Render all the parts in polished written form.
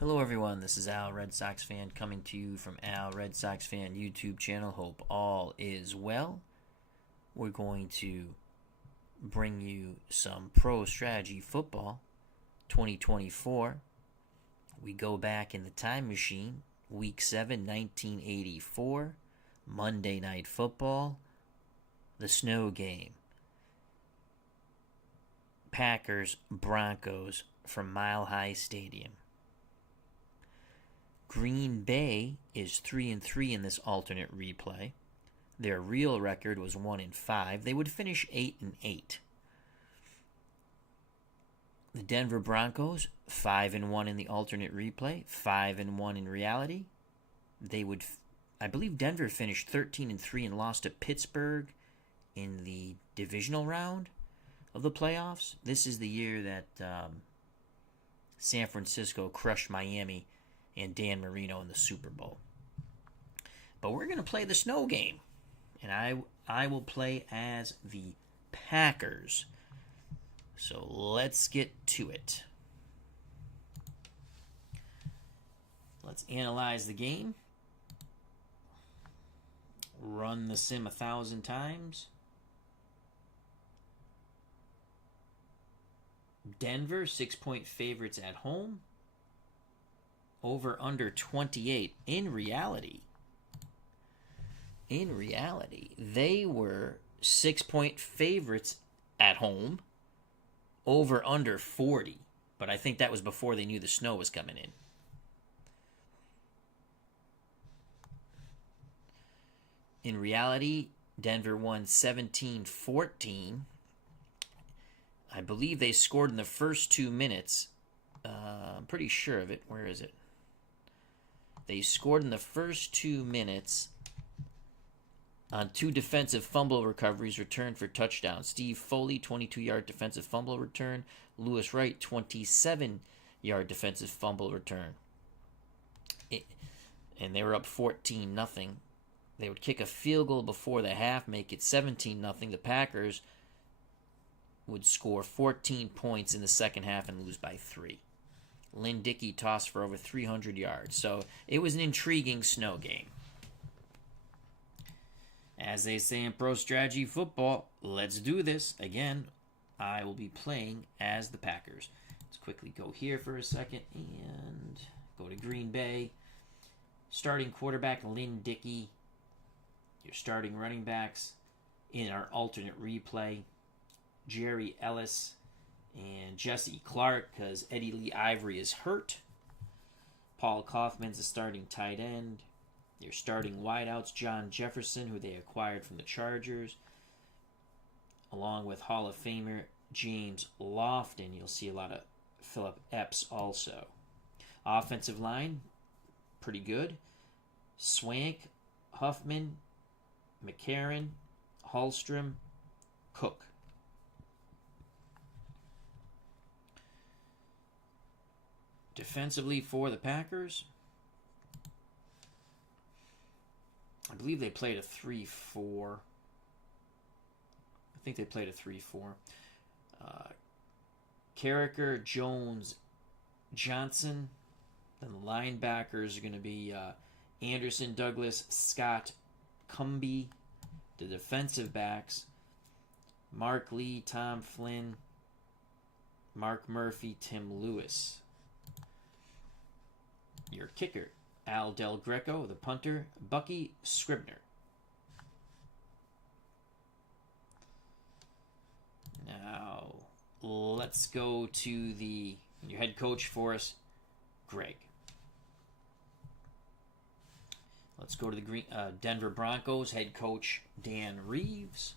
Hello everyone, this is Al Red Sox Fan coming to you from Al Red Sox Fan YouTube channel. Hope all is well. We're going to bring you some Pro Strategy Football 2024. We go back in the time machine, Week 7, 1984, Monday Night Football, the snow game. Packers, Broncos from Mile High Stadium. Green Bay is 3-3 in this alternate replay. Their real record was 1-5. They would finish 8-8. The Denver Broncos 5-1 in the alternate replay, 5-1 in reality. I believe Denver finished 13-3 and lost to Pittsburgh in the divisional round of the playoffs. This is the year that San Francisco crushed Miami and Dan Marino in the Super Bowl. But we're going to play the snow game. And I will play as the Packers. So let's get to it. Let's analyze the game. Run the sim 1,000 times. Denver, 6-point favorites at home. Over under 28. In reality, they were 6-point favorites at home. Over under 40. But I think that was before they knew the snow was coming in. In reality, Denver won 17-14. I believe they scored in the first 2 minutes. I'm pretty sure of it. Where is it? They scored in the first 2 minutes on 2 defensive fumble recoveries returned for touchdowns. Steve Foley, 22-yard defensive fumble return. Lewis Wright, 27-yard defensive fumble return. And they were up 14-0. They would kick a field goal before the half, make it 17-0. The Packers would score 14 points in the second half and lose by 3. Lynn Dickey tossed for over 300 yards. So it was an intriguing snow game. As they say in Pro Strategy Football, let's do this. Again, I will be playing as the Packers. Let's quickly go here for a second and go to Green Bay. Starting quarterback, Lynn Dickey. Your starting running backs in our alternate replay, Jerry Ellis and Jesse Clark, because Eddie Lee Ivory is hurt. Paul Kaufman's the starting tight end. Your starting wideouts, John Jefferson, who they acquired from the Chargers, along with Hall of Famer James Lofton. You'll see a lot of Philip Epps also. Offensive line, pretty good. Swank, Huffman, McCarron, Hallstrom, Cook. Defensively for the Packers, I believe they played a 3-4. I think they played a 3-4. Carricker, Jones, Johnson. Then the linebackers are going to be Anderson, Douglas, Scott, Cumby. The defensive backs, Mark Lee, Tom Flynn, Mark Murphy, Tim Lewis. Your kicker, Al Del Greco. The punter, Bucky Scribner. Now, let's go to your head coach for us, Greg. Let's go to the Denver Broncos head coach, Dan Reeves.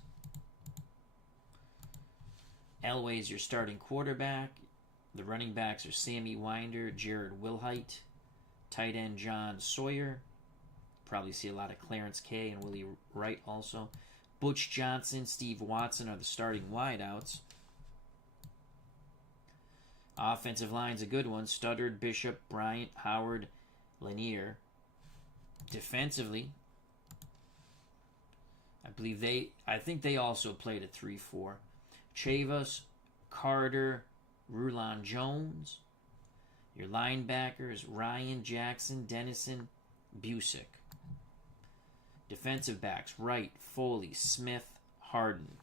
Elway's your starting quarterback. The running backs are Sammy Winder, Jared Wilhite. Tight end, John Sawyer. Probably see a lot of Clarence Kay and Willie Wright also. Butch Johnson, Steve Watson are the starting wideouts. Offensive line's a good one. Studdard, Bishop, Bryant, Howard, Lanier. Defensively, I think they also played a 3-4. Chavas, Carter, Rulon Jones. Your linebackers, Ryan, Jackson, Dennison, Busick. Defensive backs, Wright, Foley, Smith, Harden.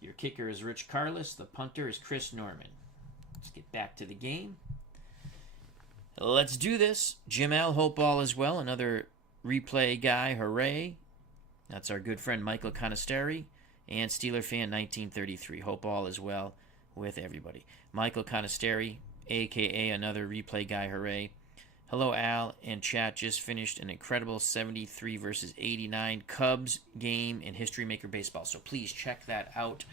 Your kicker is Rich Carlis. The punter is Chris Norman. Let's get back to the game. Let's do this. Jim L. Hope all as well. Another replay guy. Hooray. That's our good friend Michael Conesteri. And Steeler fan 1933. Hope all as well with everybody. Michael Conesteri, a.k.a. another replay guy. Hooray. Hello, Al and chat. Just finished an incredible 73 versus 89 Cubs game in History Maker Baseball. So please check that out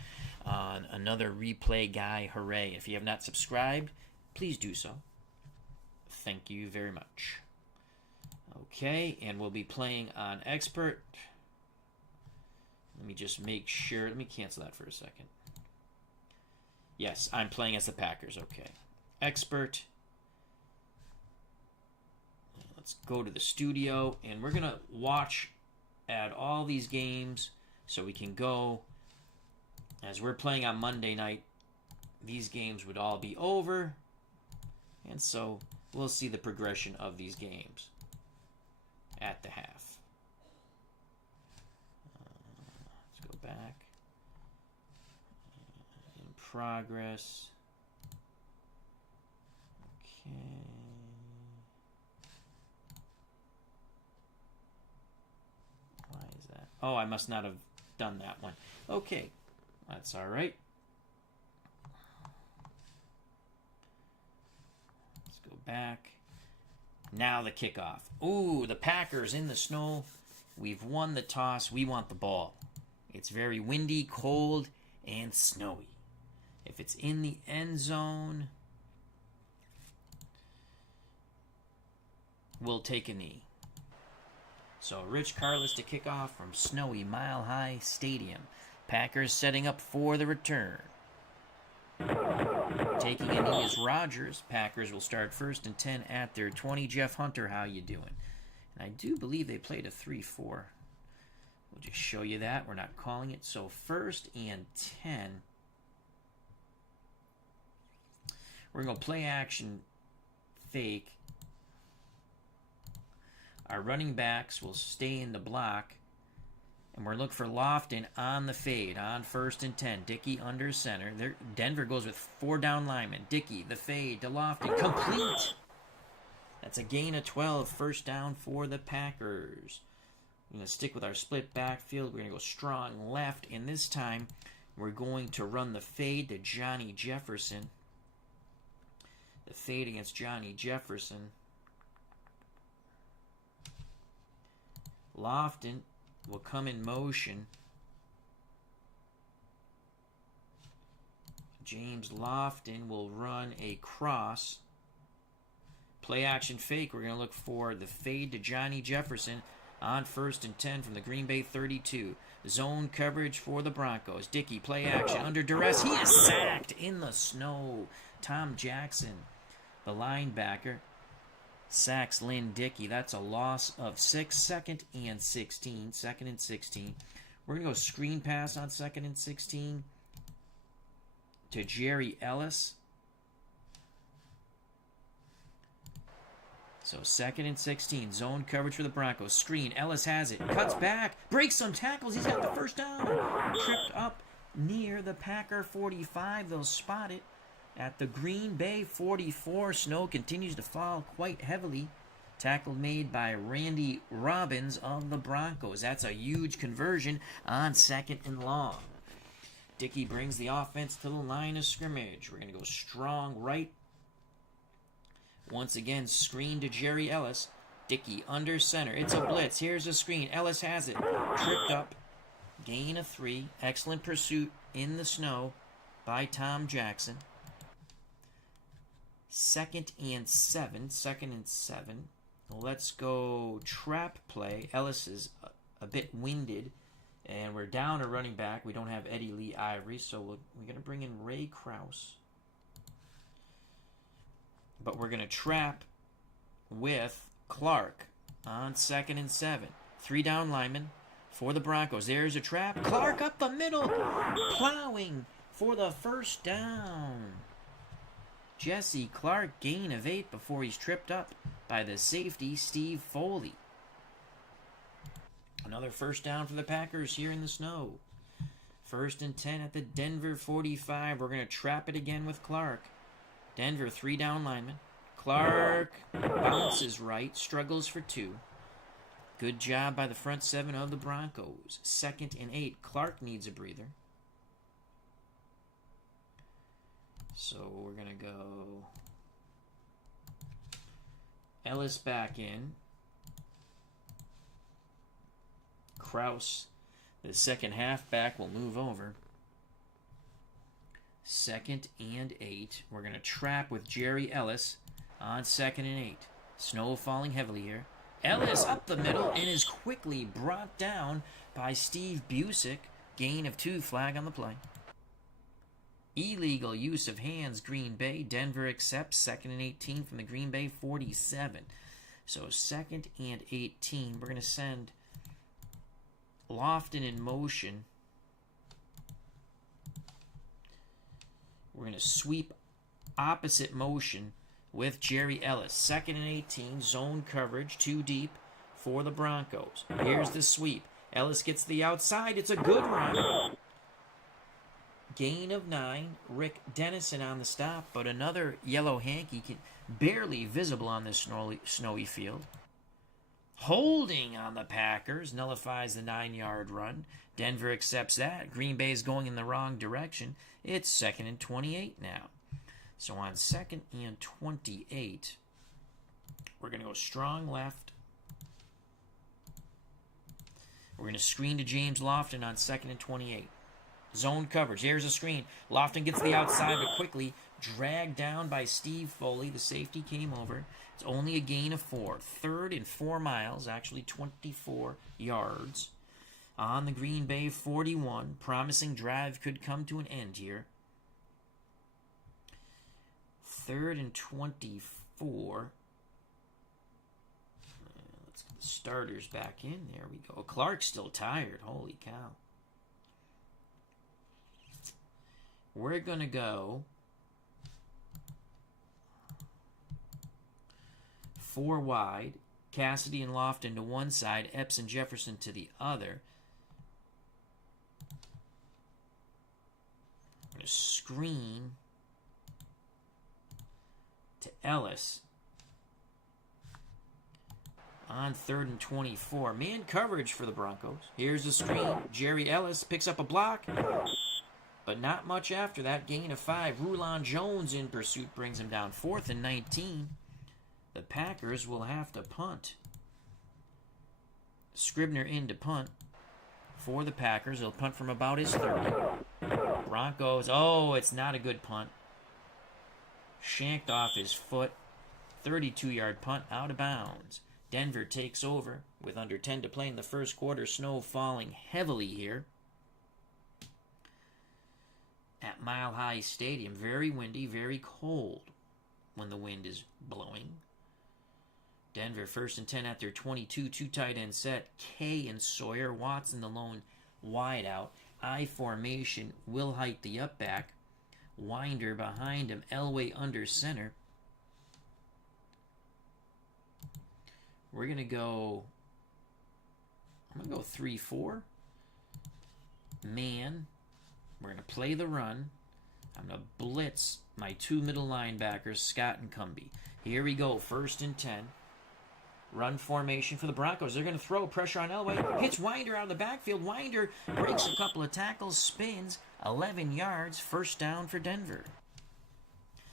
on another replay guy. Hooray. If you have not subscribed, please do so. Thank you very much. Okay, and we'll be playing on Expert. Let me just make sure. Let me cancel that for a second. Yes, I'm playing as the Packers. Okay. Expert. Let's go to the studio, and we're going to watch at all these games so we can go. As we're playing on Monday night, these games would all be over, and so we'll see the progression of these games at the half. Let's go back. In progress. Okay. Why is that? Oh, I must not have done that one. Okay. That's all right. Let's go back. Now the kickoff. Ooh, the Packers in the snow. We've won the toss. We want the ball. It's very windy, cold, and snowy. If it's in the end zone, we'll take a knee. So Rich Carlis to kick off from snowy Mile High Stadium. Packers setting up for the return. Taking a knee is Rodgers. Packers will start 1st and 10 at their 20. Jeff Hunter, how you doing? And I do believe they played a 3-4. We'll just show you that. We're not calling it. So 1st and 10. We're going to play action fake. Our running backs will stay in the block. And we're looking for Lofton on the fade, on 1st and 10. Dickey under center. Denver goes with 4 down linemen. Dickey, the fade to Lofton. Complete! That's a gain of 12. 1st down for the Packers. We're going to stick with our split backfield. We're going to go strong left. And this time, we're going to run the fade to Johnny Jefferson. The fade against Johnny Jefferson. Lofton will come in motion. James Lofton will run a cross. Play action fake. We're going to look for the fade to Johnny Jefferson on 1st and 10 from the Green Bay 32. Zone coverage for the Broncos. Dickey, play action under duress. He is sacked in the snow. Tom Jackson, the linebacker, sacks Lynn Dickey. That's a loss of 6. 2nd and 16. 2nd and 16. We're going to go screen pass on 2nd and 16 to Jerry Ellis. So 2nd and 16. Zone coverage for the Broncos. Screen. Ellis has it. Cuts back. Breaks some tackles. He's got the 1st down. Tripped up near the Packer 45. They'll spot it. At the Green Bay 44, snow continues to fall quite heavily. Tackle made by Randy Robbins of the Broncos. That's a huge conversion on 2nd and long. Dickey brings the offense to the line of scrimmage. We're going to go strong right. Once again, screen to Jerry Ellis. Dickey under center. It's a blitz. Here's a screen. Ellis has it. Tripped up. Gain of 3. Excellent pursuit in the snow by Tom Jackson. 2nd and 7. 2nd and 7. Let's go trap play. Ellis is a bit winded. And we're down a running back. We don't have Eddie Lee Ivory, so we're going to bring in Ray Krause. But we're going to trap with Clark on 2nd and 7. 3 down linemen for the Broncos. There's a trap. Clark up the middle, plowing for the 1st down. Jesse Clark, gain of 8 before he's tripped up by the safety, Steve Foley. Another first down for the Packers here in the snow. 1st and 10 at the Denver 45. We're going to trap it again with Clark. Denver, 3 down linemen. Clark bounces right, struggles for 2. Good job by the front 7 of the Broncos. 2nd and 8. Clark needs a breather. So we're going to go Ellis back in. Kraus, the second halfback, will move over. 2nd and 8. We're going to trap with Jerry Ellis on 2nd and 8. Snow falling heavily here. Ellis up the middle and is quickly brought down by Steve Busick. Gain of 2, flag on the play. Illegal use of hands, Green Bay. Denver accepts 2nd and 18 from the Green Bay 47. So 2nd and 18. We're going to send Lofton in motion. We're going to sweep opposite motion with Jerry Ellis. 2nd and 18, zone coverage, 2 deep for the Broncos. Here's the sweep. Ellis gets the outside. It's a good run. Gain of 9. Rick Dennison on the stop, but another yellow hanky barely visible on this snowy field. Holding on the Packers nullifies the 9-yard run. Denver accepts that. Green Bay is going in the wrong direction. It's 2nd and 28 now. So on 2nd and 28, we're going to go strong left. We're going to screen to James Lofton on 2nd and 28. Zone coverage. Here's a screen. Lofton gets the outside, but quickly dragged down by Steve Foley. The safety came over. It's only a gain of 4. 3rd and 4 miles, actually 24 yards. On the Green Bay 41. Promising drive could come to an end here. 3rd and 24. Let's get the starters back in. There we go. Clark's still tired. Holy cow. We're going to go 4 wide. Cassidy and Lofton to one side. Epps and Jefferson to the other. I'm going to screen to Ellis on 3rd and 24. Man coverage for the Broncos. Here's the screen. Jerry Ellis picks up a block. But not much after that. Gain of 5. Rulon Jones in pursuit brings him down. 4th and 19. The Packers will have to punt. Scribner in to punt for the Packers. He'll punt from about his 30. Broncos. Oh, it's not a good punt. Shanked off his foot. 32-yard punt out of bounds. Denver takes over with under 10 to play in the first quarter. Snow falling heavily here at Mile High Stadium. Very windy, very cold when the wind is blowing. Denver 1st and 10 at their 22. 2 tight end set. Kay and Sawyer. Watson the lone wide out. I formation. Will Height the up back. Winder behind him. Elway under center. We're going to go... I'm going to go 3-4. Man. We're going to play the run. I'm going to blitz my 2 middle linebackers, Scott and Cumbie. Here we go. 1st and 10. Run formation for the Broncos. They're going to throw pressure on Elway. Hits Winder out of the backfield. Winder breaks a couple of tackles, spins 11 yards. 1st down for Denver.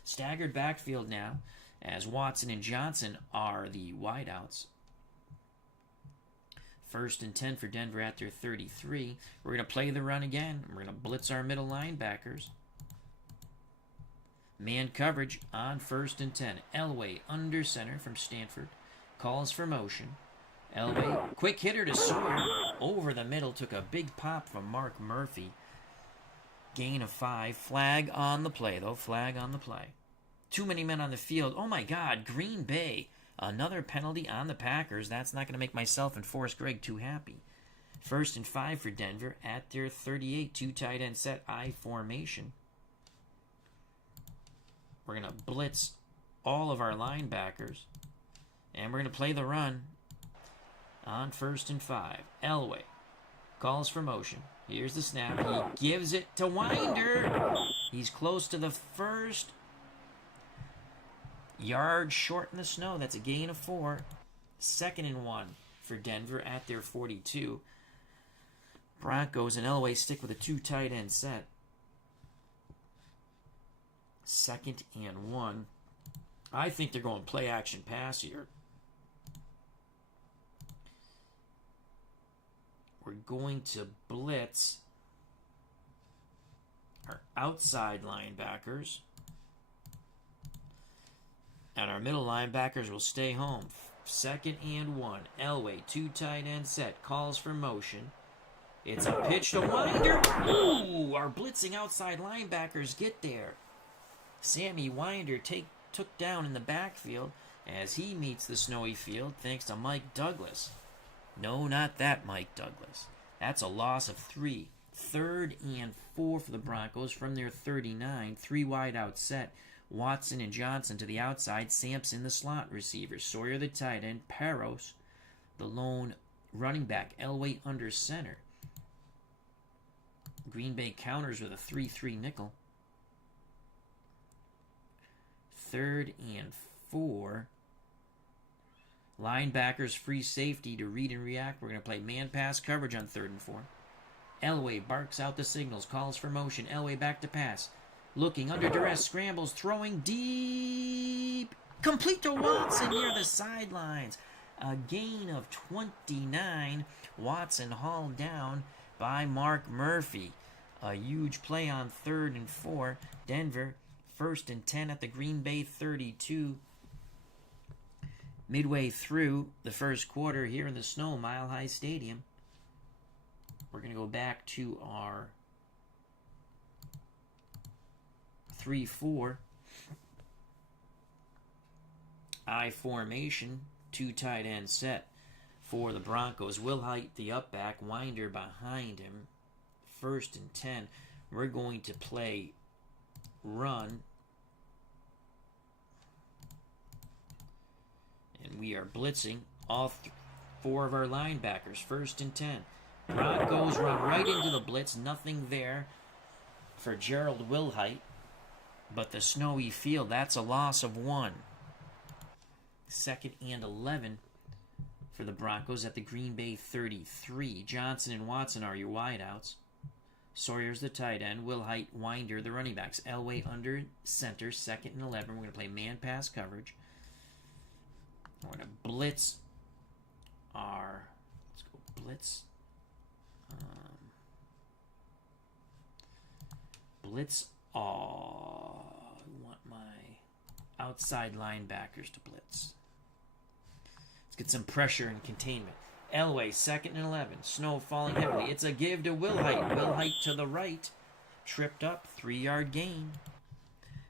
Staggered backfield now as Watson and Johnson are the wideouts. 1st and 10 for Denver at their 33. We're going to play the run again. We're going to blitz our middle linebackers. Man coverage on 1st and 10. Elway under center from Stanford. Calls for motion. Elway, quick hitter to Sawyer. Over the middle, took a big pop from Mark Murphy. Gain of 5. Flag on the play, though. Flag on the play. Too many men on the field. Oh, my God. Green Bay. Another penalty on the Packers. That's not going to make myself and Forrest Gregg too happy. 1st and 5 for Denver at their 38. 2 tight end set. I formation. We're going to blitz all of our linebackers. And we're going to play the run on 1st and 5. Elway calls for motion. Here's the snap. He gives it to Winder. He's close to the first. Yard short in the snow. That's a gain of 4. 2nd and 1 for Denver at their 42. Broncos and Elway stick with a 2 tight end set. 2nd and 1. I think they're going play action pass here. We're going to blitz our outside linebackers. And our middle linebackers will stay home. 2nd and 1. Elway, 2 tight end set. Calls for motion. It's a pitch to Winder. Ooh, our blitzing outside linebackers get there. Sammy Winder took down in the backfield as he meets the snowy field thanks to Mike Douglas. No, not that Mike Douglas. That's a loss of 3. 3rd and 4 for the Broncos from their 39. 3 wide out set. Watson and Johnson to the outside. Sampson the slot receiver. Sawyer the tight end. Peros the lone running back. Elway under center. Green Bay counters with a 3-3 nickel. 3rd and 4. Linebackers free safety to read and react. We're going to play man pass coverage on 3rd and 4. Elway barks out the signals, calls for motion. Elway back to pass. Looking under duress, scrambles, throwing deep. Complete to Watson near the sidelines. A gain of 29. Watson hauled down by Mark Murphy. A huge play on 3rd and 4. Denver, 1st and 10 at the Green Bay 32. Midway through the first quarter here in the snow, Mile High Stadium. We're going to go back to our 3-4 I formation, 2 tight end set for the Broncos. Wilhite the up back, Winder behind him. 1st and 10. We're going to play run. And we are blitzing all 4 of our linebackers. 1st and 10. Broncos run right into the blitz. Nothing there for Gerald Wilhite. But the snowy field, that's a loss of 1. 2nd and 11 for the Broncos at the Green Bay 33. Johnson and Watson are your wideouts. Sawyer's the tight end. Wilhite, Winder, the running backs. Elway under center, 2nd and 11. We're going to play man pass coverage. We're going to blitz our... Let's go blitz. Blitz all. I want my outside linebackers to blitz. Let's get some pressure and containment. Elway, 2nd and 11. Snow falling heavily. It's a give to Wilhite. Wilhite to the right. Tripped up. 3-yard gain.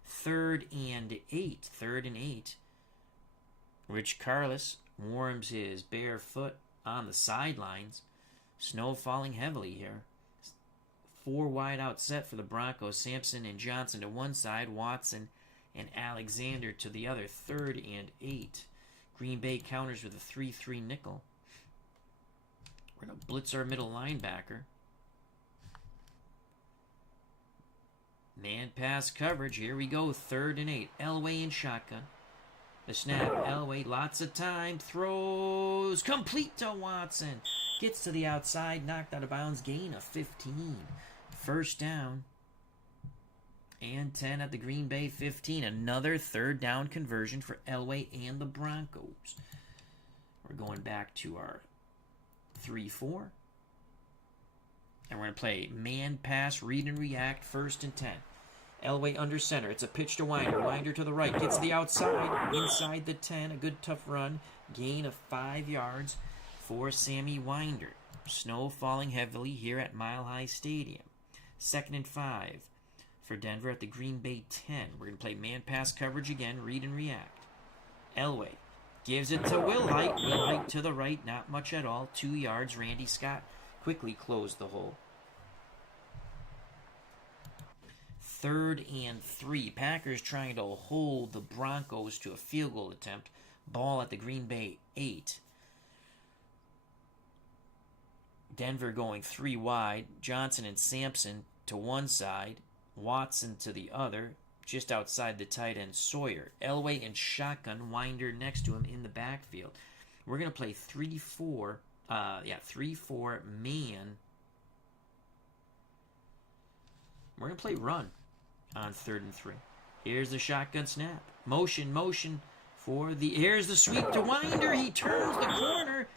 3rd and 8. 3rd and 8. Rich Carlos warms his bare foot on the sidelines. Snow falling heavily here. 4 wide out set for the Broncos. Sampson and Johnson to one side. Watson and Alexander to the other. 3rd and 8. Green Bay counters with a 3-3 nickel. We're going to blitz our middle linebacker. Man pass coverage. Here we go. 3rd and 8. Elway in shotgun. The snap. Elway, lots of time. Throws. Complete to Watson. Gets to the outside. Knocked out of bounds. Gain of 15. 1st down. And 10 at the Green Bay 15. Another 3rd down conversion for Elway and the Broncos. We're going back to our 3-4. And we're going to play man pass, read and react, 1st and 10. Elway under center. It's a pitch to Winder. Winder to the right. Gets to the outside. Inside the 10. A good tough run. Gain of 5 yards for Sammy Winder. Snow falling heavily here at Mile High Stadium. 2nd and 5 for Denver at the Green Bay 10. We're going to play man pass coverage again. Read and react. Elway gives it to Wilhite. Wilhite to the right. Not much at all. 2 yards. Randy Scott quickly closed the hole. 3rd and 3. Packers trying to hold the Broncos to a field goal attempt. Ball at the Green Bay 8. Denver going 3 wide. Johnson and Sampson to one side. Watson to the other. Just outside the tight end, Sawyer. Elway and shotgun. Winder next to him in the backfield. We're going to play 3-4. 3-4 man. We're going to play run on 3rd and 3. Here's the shotgun snap. Motion for the... Here's the sweep to Winder. He turns the corner.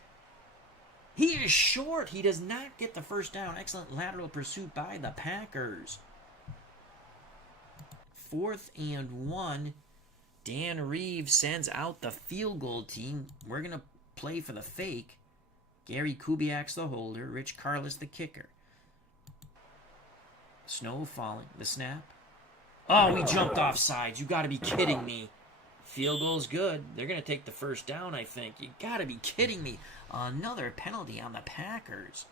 He is short. He does not get the first down. Excellent lateral pursuit by the Packers. 4th and 1. Dan Reeves sends out the field goal team. We're going to play for the fake. Gary Kubiak's the holder. Rich Karlis the kicker. Snow falling. The snap. Oh, we jumped off sides. You got to be kidding me. Field goal's good. They're going to take the first down, I think. You got to be kidding me. Another penalty on the Packers.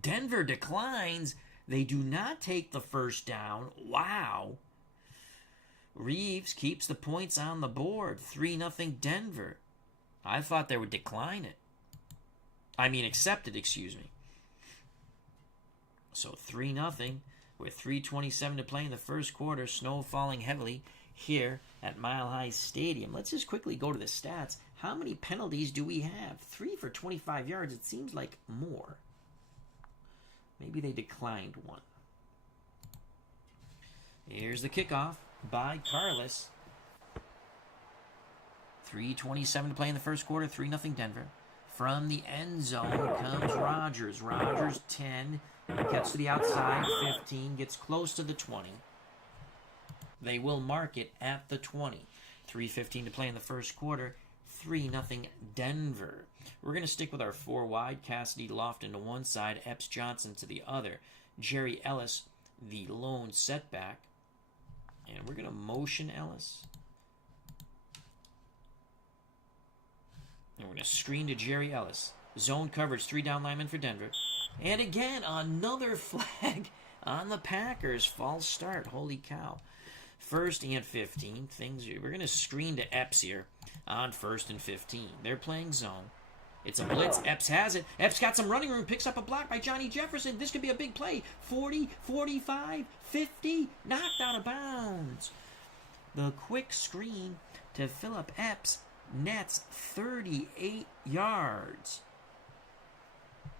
Denver declines. They do not take the first down. Wow. Reeves keeps the points on the board. 3-0 Denver. I thought they would decline it. Accept it, excuse me. So 3-0 with 3:27 to play in the first quarter. Snow falling heavily here at Mile High Stadium. Let's just quickly go to the stats. How many penalties do we have? 3 for 25 yards. It seems like more. Maybe they declined one. Here's the kickoff by Karlis. 3:27 to play in the first quarter. 3-0 Denver. From the end zone comes Rodgers. Rodgers 10. Gets to the outside. 15. Gets close to the 20. They will mark it at the 20. 3:15 to play in the first quarter. 3-0 Denver. We're going to stick with our 4 wide. Cassidy Lofton to one side. Epps Johnson to the other. Jerry Ellis, the lone setback. And we're going to motion Ellis. And we're going to screen to Jerry Ellis. Zone coverage, 3 down linemen for Denver. And again, another flag on the Packers. False start. Holy cow. 1st and 15. We're going to screen to Epps here on 1st and 15. They're playing zone. It's a blitz. Epps has it. Epps got some running room. Picks up a block by Johnny Jefferson. This could be a big play. 40, 45, 50. Knocked out of bounds. The quick screen to Philip Epps nets 38 yards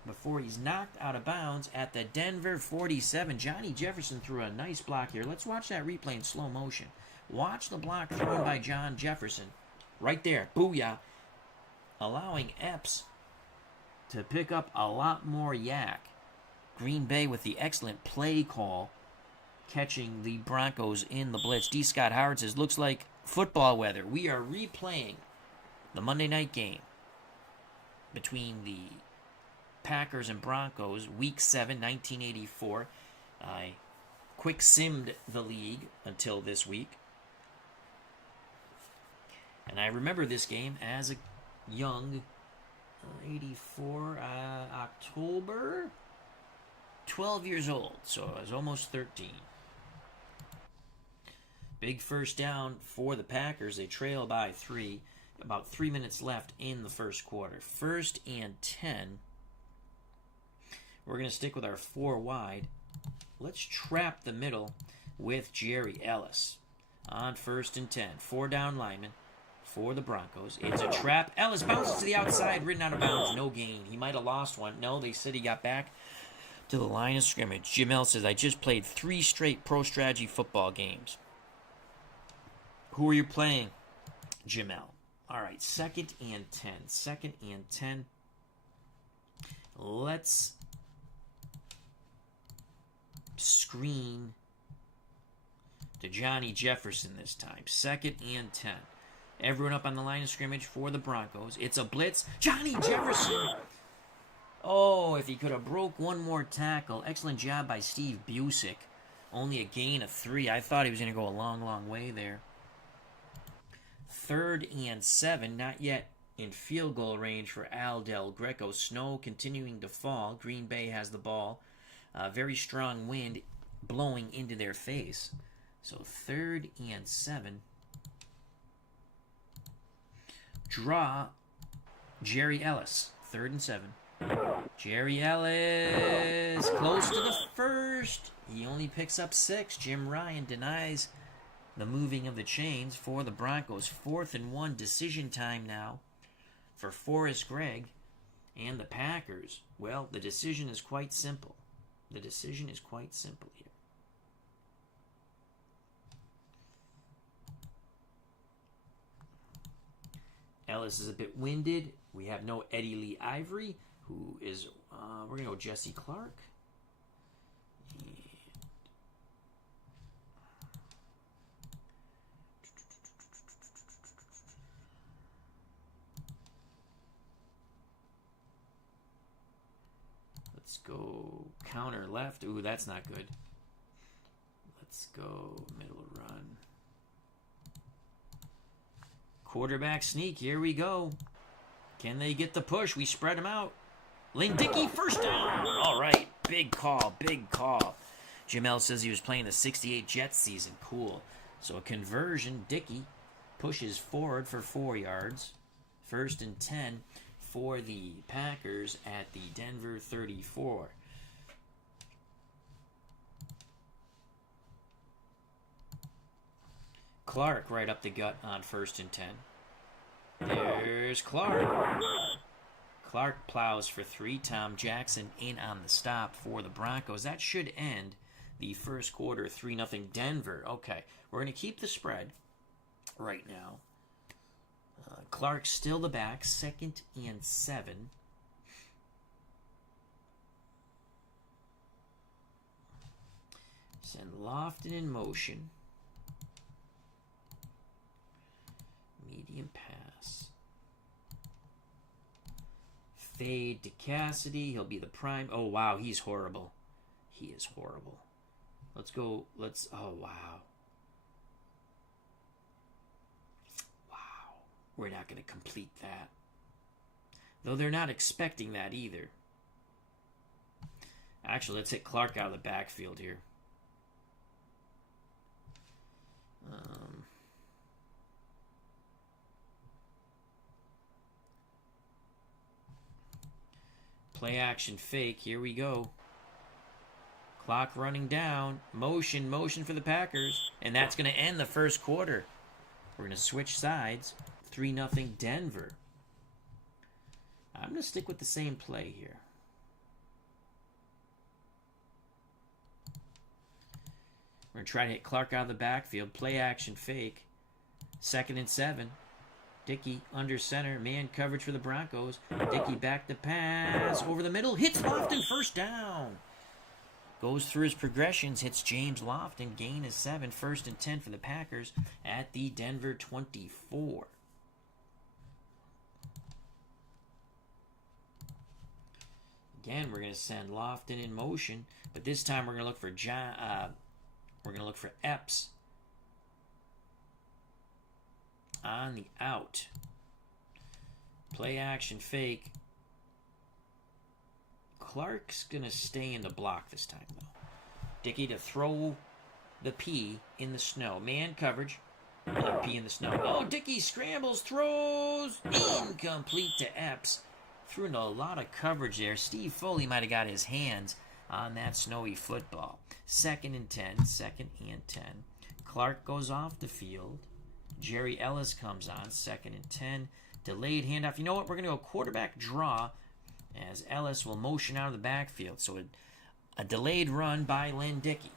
before he's knocked out of bounds at the Denver 47. Johnny Jefferson threw a nice block here. Let's watch that replay in slow motion. Watch the block thrown by John Jefferson. Right there. Booyah. Allowing Epps to pick up a lot more yak. Green Bay with the excellent play call, catching the Broncos in the blitz. D. Scott Howard says, looks like football weather. We are replaying the Monday night game between the Packers and Broncos, Week 7, 1984. I quick simmed the league until this week. And I remember this game as a young 84 October, 12 years old, so I was almost 13. Big first down for the Packers. They trail by 3. About 3 minutes left in the first quarter. 1st and 10. We're going to stick with our 4 wide. Let's trap the middle with Jerry Ellis on 1st and 10. 4 down linemen for the Broncos. It's a trap. Ellis bounces to the outside, ridden out of bounds. No gain. He might have lost one. No, they said he got back to the line of scrimmage. Jim L says, I just played 3 straight pro strategy football games. Who are you playing, Jim L? All right, 2nd and 10. 2nd and 10. Let's screen to Johnny Jefferson this time. 2nd and 10. Everyone up on the line of scrimmage for the Broncos. It's a blitz. Johnny Jefferson. Oh, if he could have broke one more tackle. Excellent job by Steve Busick. Only a gain of 3. I thought he was going to go a long, long way there. 3rd and 7. Not yet in field goal range for Al Del Greco. Snow continuing to fall. Green Bay has the ball very strong wind blowing into their face. So 3rd and 7. Draw Jerry Ellis. 3rd and 7. Jerry Ellis close to the first. He only picks up 6. Jim Ryan denies the moving of the chains for the Broncos. 4th and 1. Decision time now for Forrest Gregg and the Packers. Well, the decision is quite simple. The decision is quite simple here. Ellis is a bit winded. We have no Eddie Lee Ivory, who is, we're going to go Jesse Clark. And let's go counter left. Ooh, that's not good. Let's go middle run. Quarterback sneak, here we go. Can they get the push? We spread them out. Lane Dickey, first down. All right, big call, big call. Jim L says he was playing the 68 Jets season. Cool. So a conversion, Dickey pushes forward for 4 yards. 1st and 10 for the Packers at the Denver 34. Clark right up the gut on 1st and 10. There's Clark. Clark plows for 3. Tom Jackson in on the stop for the Broncos. That should end the first quarter. 3-0 Denver. Okay, we're going to keep the spread right now. Clark still the back. 2nd and 7. Send Lofton in motion. Medium pass. Fade to Cassidy. He'll be the prime. Oh, wow. He's horrible. He is horrible. Let's go. Oh, wow. Wow. We're not going to complete that. Though they're not expecting that either. Actually, let's hit Clark out of the backfield here. Play action fake. Here we go. Clock running down. Motion for the Packers. And that's going to end the first quarter. We're going to switch sides. 3-0 Denver. I'm going to stick with the same play here. We're going to try to hit Clark out of the backfield. Play action fake. 2nd and 7. Dickey under center. Man coverage for the Broncos. Dickey back to pass. Over the middle. Hits Lofton. First down. Goes through his progressions. Hits James Lofton. Gain is 7. 1st and 10 for the Packers at the Denver 24. Again, we're going to send Lofton in motion. But this time we're going to look for Epps on the out. Play action fake. Clark's going to stay in the block this time, though. Dickey to throw the P in the snow. Man coverage. P in the snow. Oh, Dickey scrambles, throws. Incomplete to Epps. Threw into a lot of coverage there. Steve Foley might have got his hands on that snowy football. 2nd and 10. 2nd and 10. Clark goes off the field. Jerry Ellis comes on. 2nd and 10. Delayed handoff. You know what? We're going to go quarterback draw as Ellis will motion out of the backfield. So a delayed run by Lynn Dickey.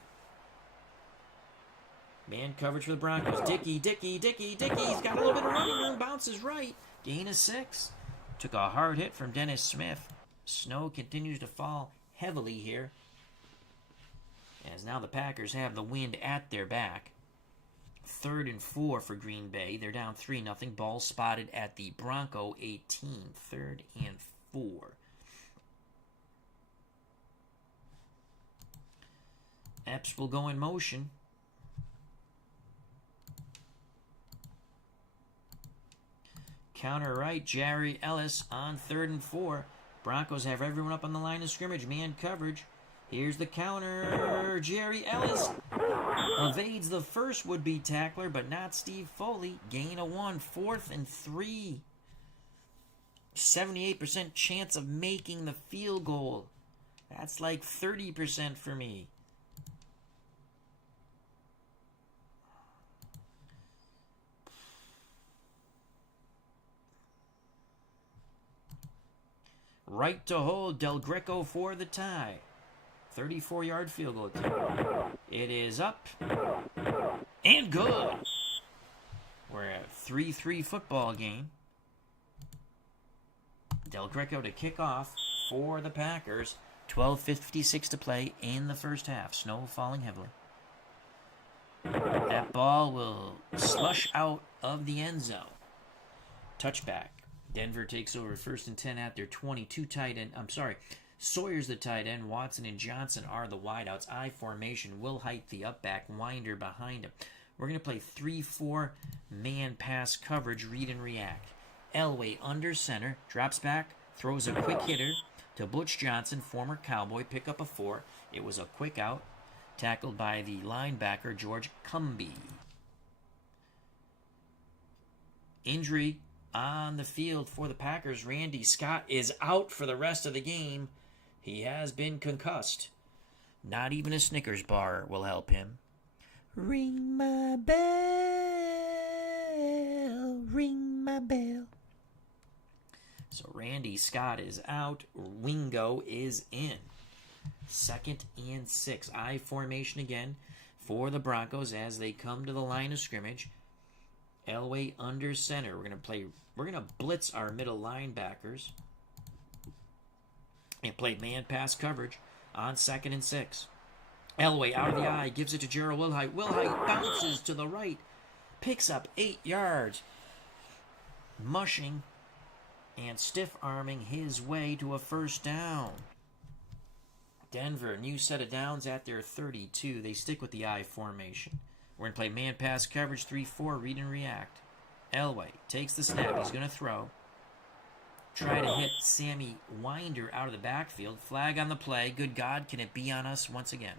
Man coverage for the Broncos. Dickey. He's got a little bit of running room. Bounces right. Gain of 6. Took a hard hit from Dennis Smith. Snow continues to fall heavily here, as now the Packers have the wind at their back. 3rd and 4 for Green Bay. They're down 3-0. Ball spotted at the Bronco 18. 3rd and 4. Epps will go in motion. Counter right, Jerry Ellis on 3rd and 4. Broncos have everyone up on the line of scrimmage. Man coverage. Here's the counter. Jerry Ellis evades the first would-be tackler, but not Steve Foley. Gain of 1, 4th and 3. 78% chance of making the field goal. That's like 30% for me. Right to hold, Del Greco for the tie. 34-yard field goal attempt. It is up and good. We're at 3-3 football game. Del Greco to kick off for the Packers. 12:56 to play in the first half. Snow falling heavily. That ball will slush out of the end zone. Touchback. Denver takes over 1st and 10 at their 22 tight end. Sawyer's the tight end. Watson and Johnson are the wideouts. I formation. Will Height the up back. Winder behind him. We're going to play 3-4 man pass coverage. Read and react. Elway under center. Drops back. Throws a quick hitter to Butch Johnson, former Cowboy. Pick up a 4. It was a quick out. Tackled by the linebacker, George Cumby. Injury on the field for the Packers. Randy Scott is out for the rest of the game. He has been concussed. Not even a Snickers bar will help him. Ring my bell, ring my bell. So Randy Scott is out. Wingo is in. 2nd and 6. I formation again for the Broncos as they come to the line of scrimmage. Elway under center. We're gonna blitz our middle linebackers and play man pass coverage on 2nd and 6. Elway out of the eye, gives it to Gerald Wilhite. Wilhite bounces to the right, picks up 8 yards, mushing and stiff-arming his way to a first down. Denver, new set of downs at their 32. They stick with the I formation. We're going to play man pass coverage 3-4, read and react. Elway takes the snap. He's going to throw. Try to hit Sammy Winder out of the backfield. Flag on the play. Good God, can it be on us once again?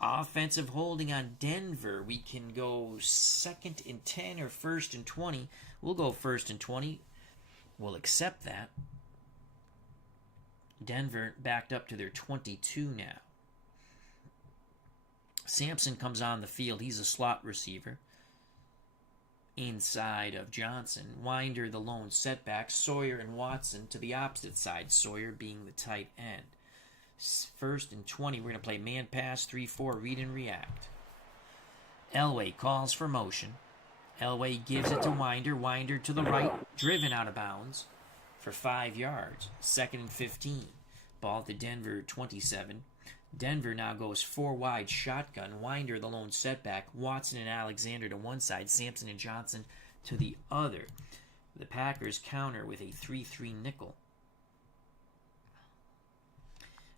Offensive holding on Denver. We can go 2nd and 10 or 1st and 20. We'll go 1st and 20. We'll accept that. Denver backed up to their 22 now. Sampson comes on the field. He's a slot receiver. Inside of Johnson. Winder the lone setback. Sawyer and Watson to the opposite side. Sawyer being the tight end. 1st and 20. We're going to play man pass 3-4. Read and react. Elway calls for motion. Elway gives it to Winder. Winder to the right. Driven out of bounds for 5 yards. 2nd and 15. Ball to Denver 27. Denver now goes 4 wide shotgun. Winder the lone setback. Watson and Alexander to one side. Sampson and Johnson to the other. The Packers counter with a 3-3 nickel.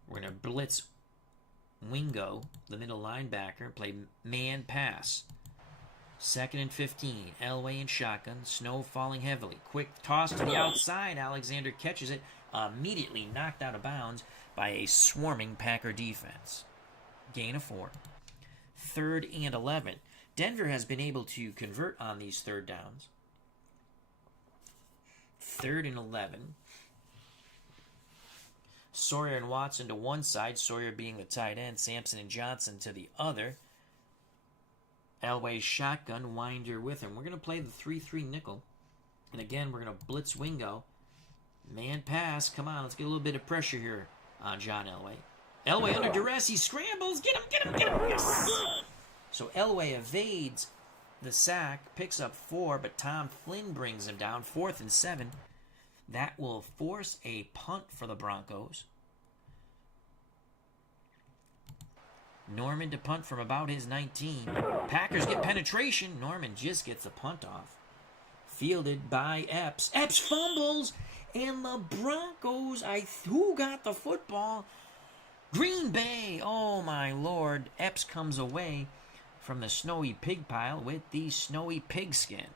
We're going to blitz Wingo, the middle linebacker, play man pass. 2nd and 15. Elway in shotgun. Snow falling heavily. Quick toss to the outside. Alexander catches it. Immediately knocked out of bounds by a swarming Packer defense. Gain of 4. 3rd and 11. Denver has been able to convert on these third downs. 3rd and 11. Sawyer and Watson to one side. Sawyer being the tight end. Sampson and Johnson to the other. Elway's shotgun. Winder with him. We're going to play the 3-3 nickel. And again, we're going to blitz Wingo. Man pass. Come on, let's get a little bit of pressure here on John Elway. Elway under duress. He scrambles. Get him, get him, get him. Yes! So Elway evades the sack. Picks up 4, but Tom Flynn brings him down. 4th and 7. That will force a punt for the Broncos. Norman to punt from about his 19. Packers get penetration. Norman just gets the punt off. Fielded by Epps. Epps fumbles. And the Broncos, who got the football? Green Bay. Oh, my Lord. Epps comes away from the snowy pig pile with the snowy pigskin.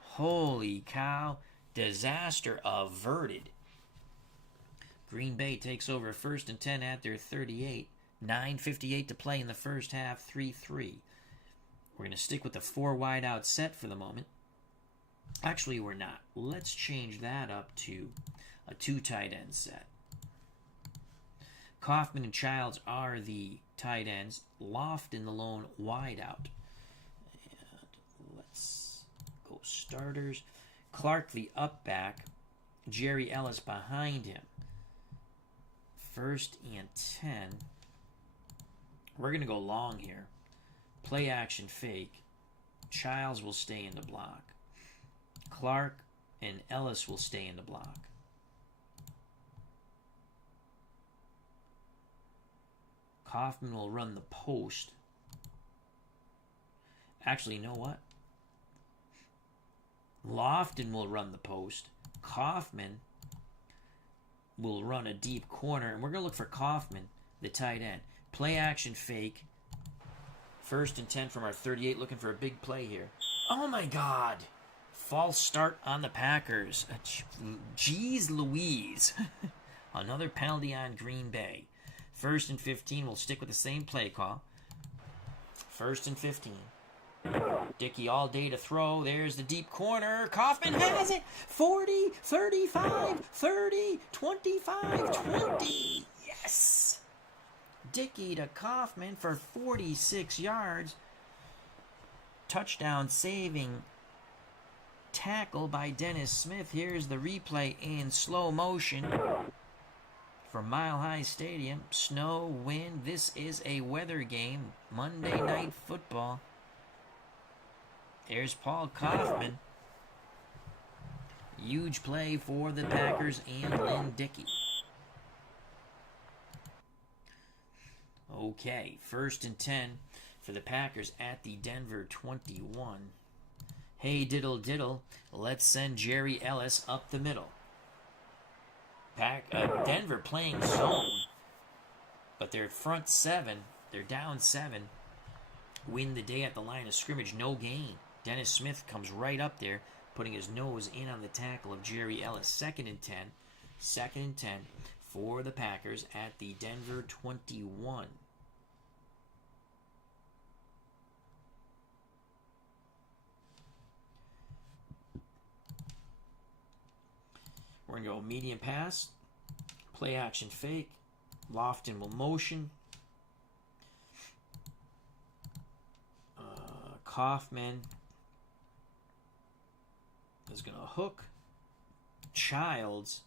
Holy cow. Disaster averted. Green Bay takes over 1st and 10 at their 38. 9:58 to play in the first half, 3-3. We're going to stick with the 4 wide out set for the moment. Actually, we're not. Let's change that up to a 2 tight end set. Kaufman and Childs are the tight ends. Lofton the lone wide out. And let's go starters. Clark the up back. Jerry Ellis behind him. 1st and 10. We're going to go long here. Play action fake. Childs will stay in the block. Clark and Ellis will stay in the block. Kaufman will run the post. Actually, you know what? Lofton will run the post. Kaufman will run a deep corner. And we're going to look for Kaufman, the tight end. Play action fake. 1st and 10 from our 38. Looking for a big play here. Oh my God. False start on the Packers. Jeez Louise. Another penalty on Green Bay. 1st and 15. We'll stick with the same play call. 1st and 15. Dickey all day to throw. There's the deep corner. Kaufman has it. 40, 35, 30, 25, 20. Yes. Dickey to Kaufman for 46 yards. Touchdown saving tackle by Dennis Smith. Here's the replay in slow motion from Mile High Stadium. Snow, wind. This is a weather game. Monday Night Football. There's Paul Kaufman. Huge play for the Packers and Lynn Dickey. Okay, 1st and 10 for the Packers at the Denver 21. Hey, diddle diddle, let's send Jerry Ellis up the middle. Denver playing zone, but they're front 7. They're down 7. Win the day at the line of scrimmage, no gain. Dennis Smith comes right up there, putting his nose in on the tackle of Jerry Ellis. 2nd and 10. 2nd and 10 for the Packers at the Denver 21. We're going to go medium pass, play action fake, Lofton will motion, Kaufman is going to hook, Childs,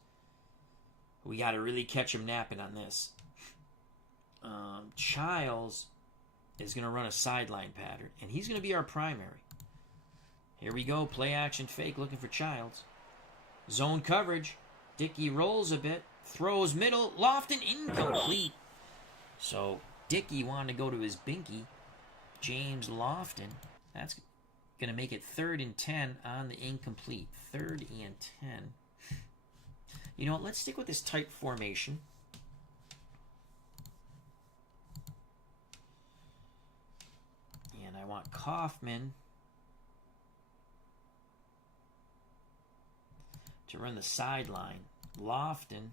we got to really catch him napping on this. Childs is going to run a sideline pattern, and he's going to be our primary. Here we go, play action fake, looking for Childs. Zone coverage. Dickey rolls a bit. Throws middle. Lofton incomplete. So Dickey wanted to go to his binky. James Lofton. That's going to make it 3rd and 10 on the incomplete. 3rd and 10. You know what? Let's stick with this tight formation. And I want Kaufman to run the sideline. Lofton.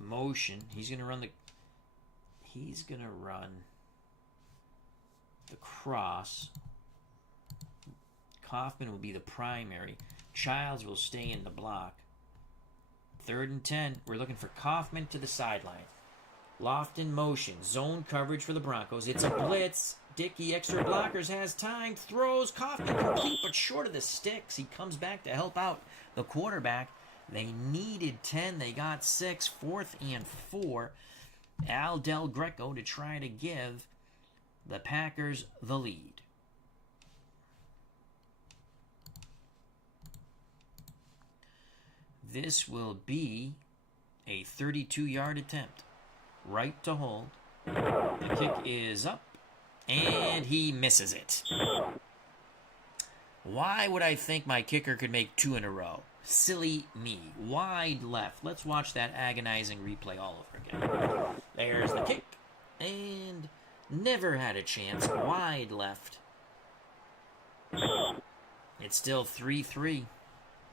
Motion. He's going to run the cross. Kaufman will be the primary. Childs will stay in the block. 3rd and 10. We're looking for Kaufman to the sideline. Lofton motion. Zone coverage for the Broncos. It's a blitz. Dickey, extra blockers, has time. Throws. Kaufman complete, but short of the sticks. He comes back to help out the quarterback. They needed 10. They got 6. 4th and 4. Al Del Greco to try to give the Packers the lead. This will be a 32-yard attempt. Right to hold. The kick is up, and he misses it. Why would I think my kicker could make 2 in a row? Silly me. Wide left. Let's watch that agonizing replay all over again. There's the kick, and never had a chance. Wide left. It's still 3-3.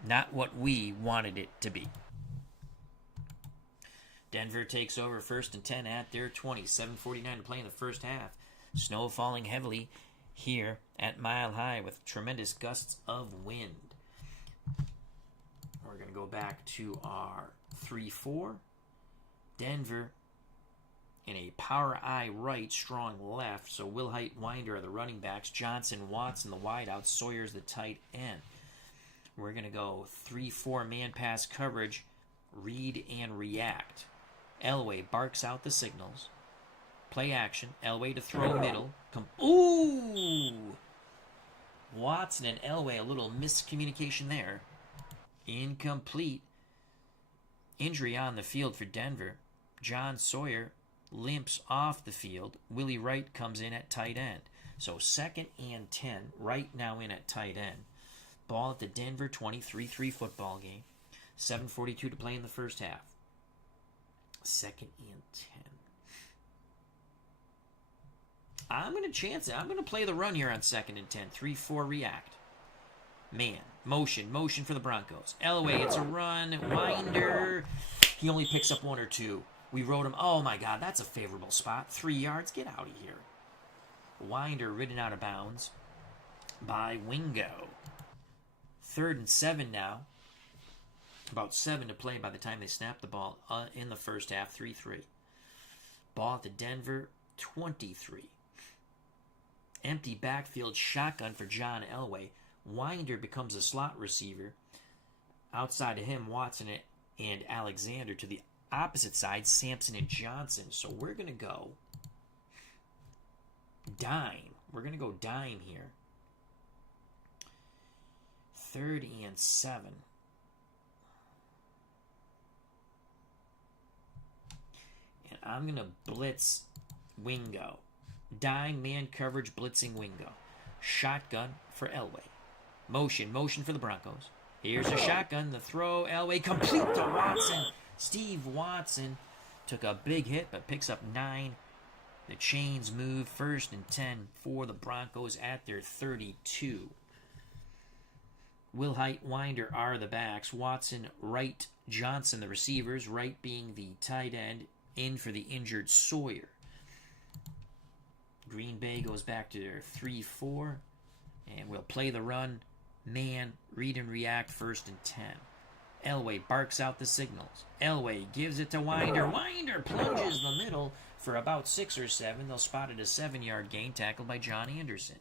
Not what we wanted it to be. Denver takes over 1st and 10 at their 20. 7:49 to play in the first half. Snow falling heavily here at Mile High with tremendous gusts of wind. We're going to go back to our 3-4. Denver in a power I right, strong left. So Wilhite, Winder are the running backs. Johnson, Watson, the wideouts. Sawyer's the tight end. We're going to go 3-4 man pass coverage. Read and react. Elway barks out the signals. Play action. Elway to throw middle. Ooh! Watson and Elway, a little miscommunication there. Incomplete. Injury on the field for Denver. John Sawyer limps off the field. Willie Wright comes in at tight end. So 2nd and 10. Wright now in at tight end. Ball at the Denver 23-3 football game. 7:42 to play in the first half. 2nd and 10. I'm going to chance it. I'm going to play the run here on 2nd and 10. 3-4 react. Man. Motion for the Broncos. Elway, it's a run. Winder. He only picks up 1 or 2. We wrote him. Oh, my God. That's a favorable spot. 3 yards. Get out of here. Winder ridden out of bounds by Wingo. 3rd and 7 now. About 7 to play by the time they snap the ball in the first half. 3-3. Ball at the Denver 23. Empty backfield shotgun for John Elway. Winder becomes a slot receiver. Outside of him, Watson and Alexander. To the opposite side, Sampson and Johnson. So we're going to go dime. We're going to go dime here. 3rd and 7. And I'm going to blitz Wingo. Dime man coverage blitzing Wingo. Shotgun for Elway. Motion for the Broncos. Here's a shotgun. The throw. Elway complete to Watson. Steve Watson took a big hit but picks up 9. The chains move. 1st and 10 for the Broncos at their 32. Wilhite, Winder are the backs. Watson, Wright, Johnson the receivers. Wright being the tight end. In for the injured Sawyer. Green Bay goes back to their 3-4. And we'll play the run. Man, read and react 1st and 10. Elway barks out the signals. Elway gives it to Winder. Winder plunges the middle for about 6 or 7. They'll spot it a 7-yard gain tackled by John Anderson.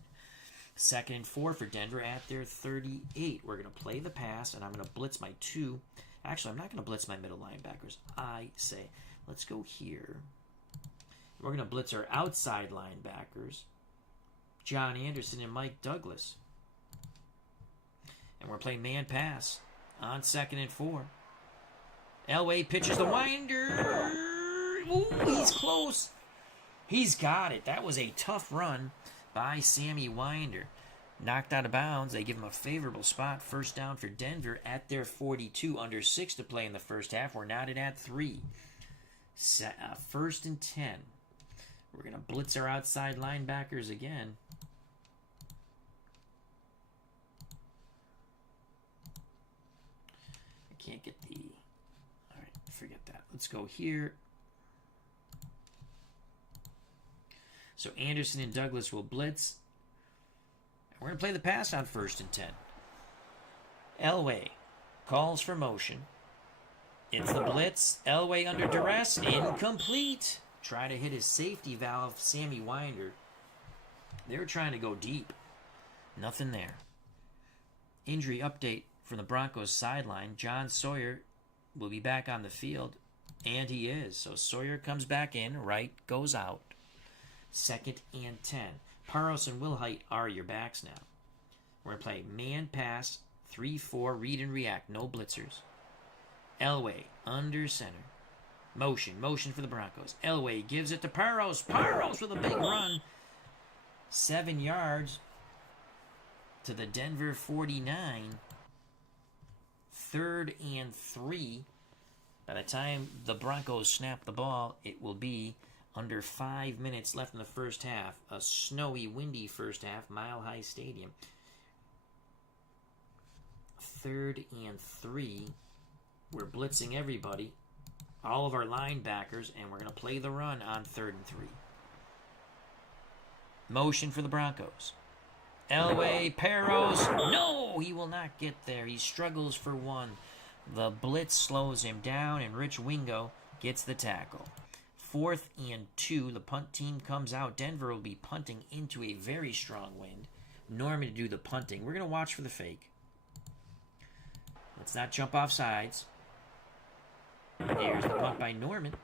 2nd and 4 for Denver at their 38. We're going to play the pass, and I'm going to blitz my 2. Actually, I'm not going to blitz my middle linebackers. I say, let's go here. We're going to blitz our outside linebackers, John Anderson and Mike Douglas. And we're playing man pass on 2nd and 4. Elway pitches the Winder. Ooh, he's close. He's got it. That was a tough run by Sammy Winder. Knocked out of bounds. They give him a favorable spot. 1st down for Denver at their 42. Under 6 to play in the first half. We're knotted at 3. 1st and 10. We're going to blitz our outside linebackers again. I can't get the... All right, forget that. Let's go here. So Anderson and Douglas will blitz. We're going to play the pass on 1st and 10. Elway calls for motion. It's the blitz. Elway under duress. Incomplete. Try to hit his safety valve, Sammy Winder. They were trying to go deep. Nothing there. Injury update from the Broncos sideline. John Sawyer will be back on the field, and he is. So Sawyer comes back in. Wright goes out. 2nd and 10. Parros and Wilhite are your backs now. We're going to play man pass, 3-4, read and react, no blitzers. Elway under center. Motion for the Broncos. Elway gives it to Parros. Parros with a big run. 7 yards to the Denver 49. 3rd and 3. By the time the Broncos snap the ball, it will be under 5 minutes left in the first half. A snowy, windy first half, Mile High Stadium. 3rd and 3. We're blitzing everybody, all of our linebackers, and we're going to play the run on 3rd and 3. Motion for the Broncos. Elway, Peros. No, he will not get there. He struggles for 1. The blitz slows him down, and Rich Wingo gets the tackle. 4th and 2. The punt team comes out. Denver will be punting into a very strong wind. Norman to do the punting. We're going to watch for the fake. Let's not jump off sides. Here's the punt by Norman.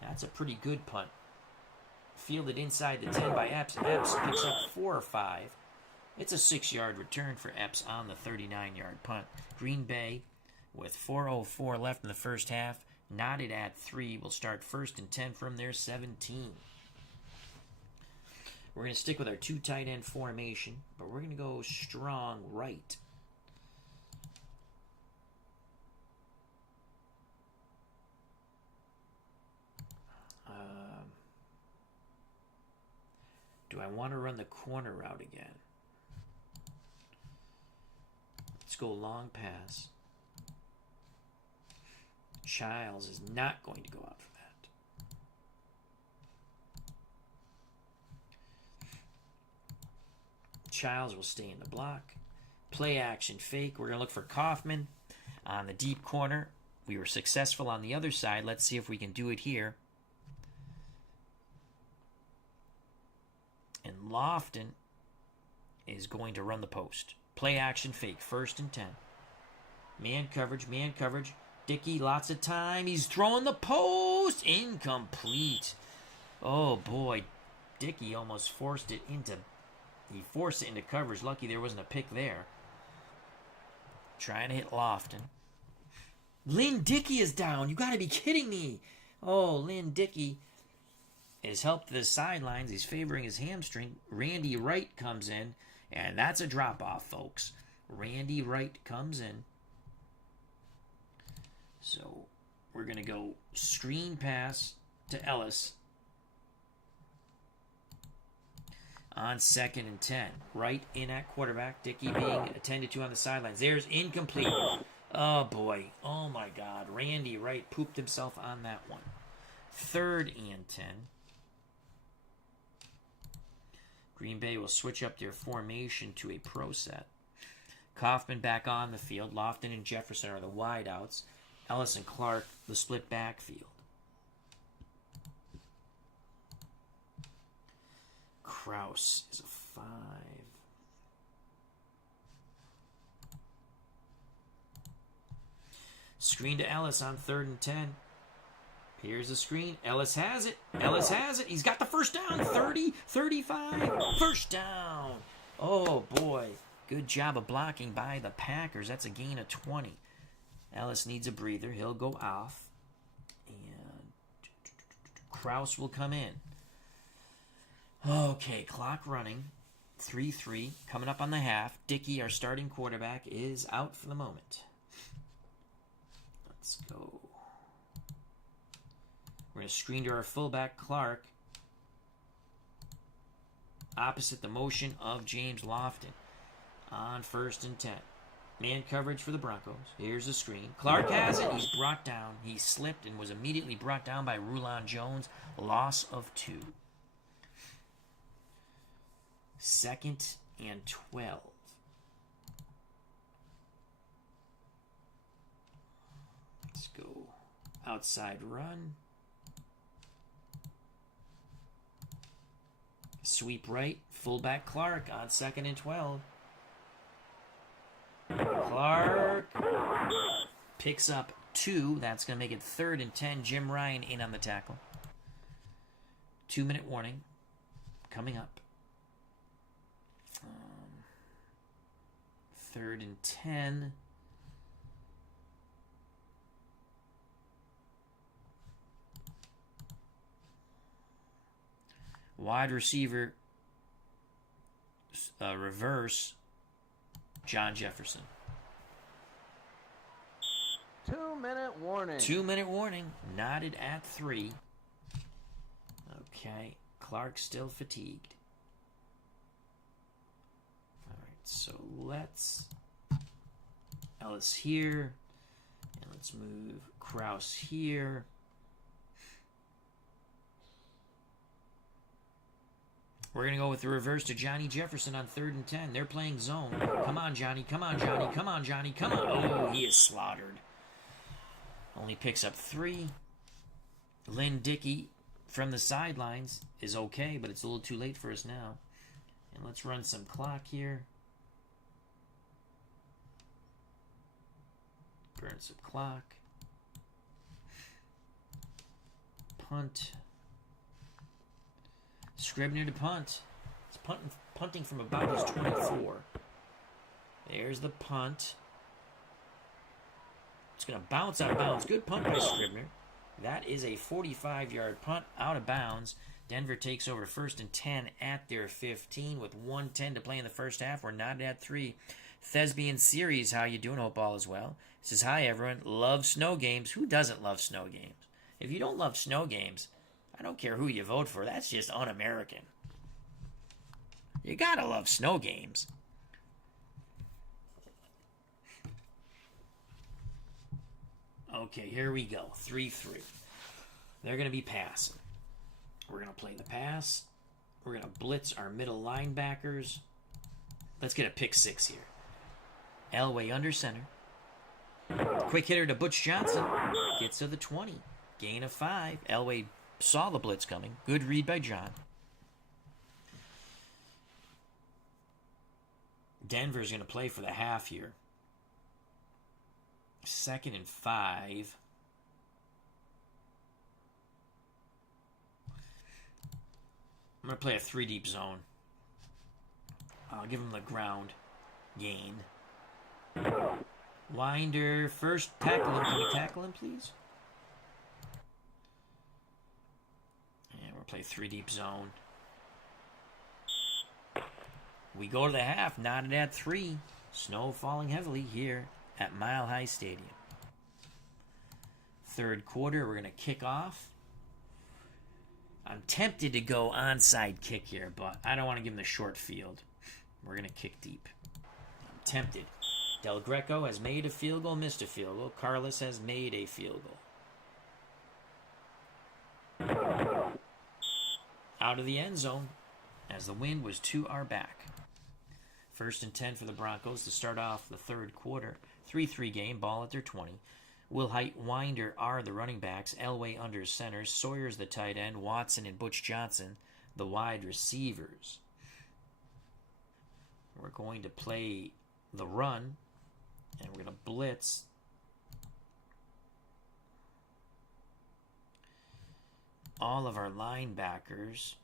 That's a pretty good punt. Fielded inside the 10 by Epps. Epps picks up 4 or 5. It's a 6-yard return for Epps on the 39-yard punt. Green Bay, with 4:04 left in the first half, knotted at 3, will start 1st and 10 from their 17. We're going to stick with our 2 tight end formation, but we're going to go strong right. Do I want to run the corner route again? Let's go long pass. Childs is not going to go out for that. Childs will stay in the block. Play action fake. We're going to look for Kaufman on the deep corner. We were successful on the other side. Let's see if we can do it here. And Lofton is going to run the post. Play action fake. 1st and 10. Man coverage, man coverage. Dickey, lots of time. He's throwing the post. Incomplete. Oh, boy. Dickey almost forced it into... He forced it into coverage. Lucky there wasn't a pick there. Trying to hit Lofton. Lynn Dickey is down. You got to be kidding me. Oh, Lynn Dickey is helped to the sidelines. He's favoring his hamstring. Randy Wright comes in, and that's a drop-off, folks. Randy Wright comes in. So we're going to go screen pass to Ellis on 2nd and 10. Wright in at quarterback. Dickey being attended to on the sidelines. There's incomplete. Oh, boy. Oh, my God. Randy Wright pooped himself on that one. 3rd and 10. Green Bay will switch up their formation to a pro set. Kaufman back on the field. Lofton and Jefferson are the wideouts. Ellis and Clark, the split backfield. Kraus is a 5. Screen to Ellis on 3rd and 10. Here's the screen. Ellis has it. Ellis has it. He's got the first down. 30, 35. First down. Oh, boy. Good job of blocking by the Packers. That's a gain of 20. Ellis needs a breather. He'll go off. And Kraus will come in. Okay, clock running. 3-3. Coming up on the half. Dickey, our starting quarterback, is out for the moment. Let's go. We're going to screen to our fullback, Clark. Opposite the motion of James Lofton. On 1st and 10. Man coverage for the Broncos. Here's the screen. Clark has it. He's brought down. He slipped and was immediately brought down by Rulon Jones. Loss of 2. 2nd and 12. Let's go outside run. Sweep right. Fullback Clark on 2nd and 12. Clark picks up 2. That's going to make it 3rd and 10. Jim Ryan in on the tackle. 2-minute warning coming up. 3rd and 10. Wide receiver reverse John Jefferson. 2-minute warning. 2-minute warning. Knotted at 3. Okay. Clark still fatigued. All right. So let's Ellis here. And let's move Kraus here. We're going to go with the reverse to Johnny Jefferson on 3rd and 10. They're playing zone. Come on, Johnny. Come on, Johnny. Come on, Johnny. Come on. Oh, he is slaughtered. Only picks up 3. Lynn Dickey from the sidelines is okay, but it's a little too late for us now. And let's run some clock here. Burn some clock. Punt. Scribner to punt. It's punting from about his 24. There's the punt. It's going to bounce out of bounds. Good punt by Scribner. That is a 45-yard punt out of bounds. Denver takes over 1st and 10 at their 15 with 1:10 to play in the first half. We're not at 3. Thespian Series, how you doing? Hope all is well. It says, hi, everyone. Love snow games. Who doesn't love snow games? If you don't love snow games, I don't care who you vote for. That's just un-American. You gotta love snow games. Okay, here we go. 3-3. They're going to be passing. We're going to play the pass. We're going to blitz our middle linebackers. Let's get a pick 6 here. Elway under center. Quick hitter to Butch Johnson. Gets to the 20. Gain of 5. Elway saw the blitz coming. Good read by John. Denver's going to play for the half here. 2nd and 5. I'm going to play a 3-deep zone. I'll give him the ground gain. Winder, first tackle him. Can we tackle him, please? And we'll play 3-deep zone. We go to the half, knotted at 3. Snow falling heavily here at Mile High Stadium. 3rd quarter, we're going to kick off. I'm tempted to go onside kick here, but I don't want to give him the short field. We're going to kick deep. I'm tempted. Del Greco has made a field goal, missed a field goal. Carlos has made a field goal. Out of the end zone as the wind was to our back. 1st and 10 for the Broncos to start off the 3rd quarter. 3-3 game, ball at their 20. Will Height, Winder are the running backs. Elway under center. Sawyer's the tight end. Watson and Butch Johnson, the wide receivers. We're going to play the run, and we're going to blitz. All of our linebackers.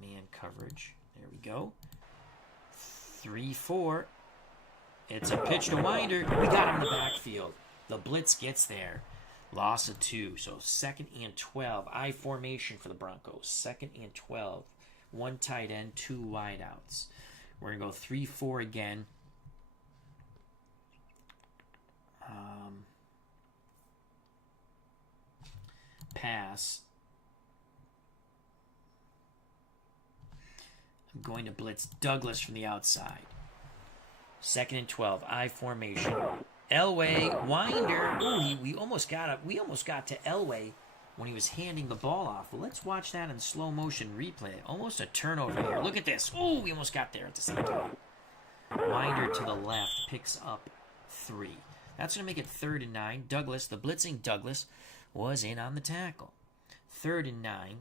Man coverage. There we go. 3-4. It's a pitch to Winder. We got him in the backfield. The blitz gets there. Loss of 2. So 2nd and 12. I formation for the Broncos. 2nd and 12. 1 tight end, 2 wideouts. We're going to go 3-4 again. Pass. I'm going to blitz Douglas from the outside. 2nd and 12. I formation. Elway, Winder. Ooh, we almost got to Elway when he was handing the ball off. Well, let's watch that in slow motion replay. Almost a turnover here. Look at this. Oh, we almost got there at the same time. Winder to the left picks up 3. That's going to make it 3rd and 9. Douglas, the blitzing Douglas, was in on the tackle. 3rd and 9.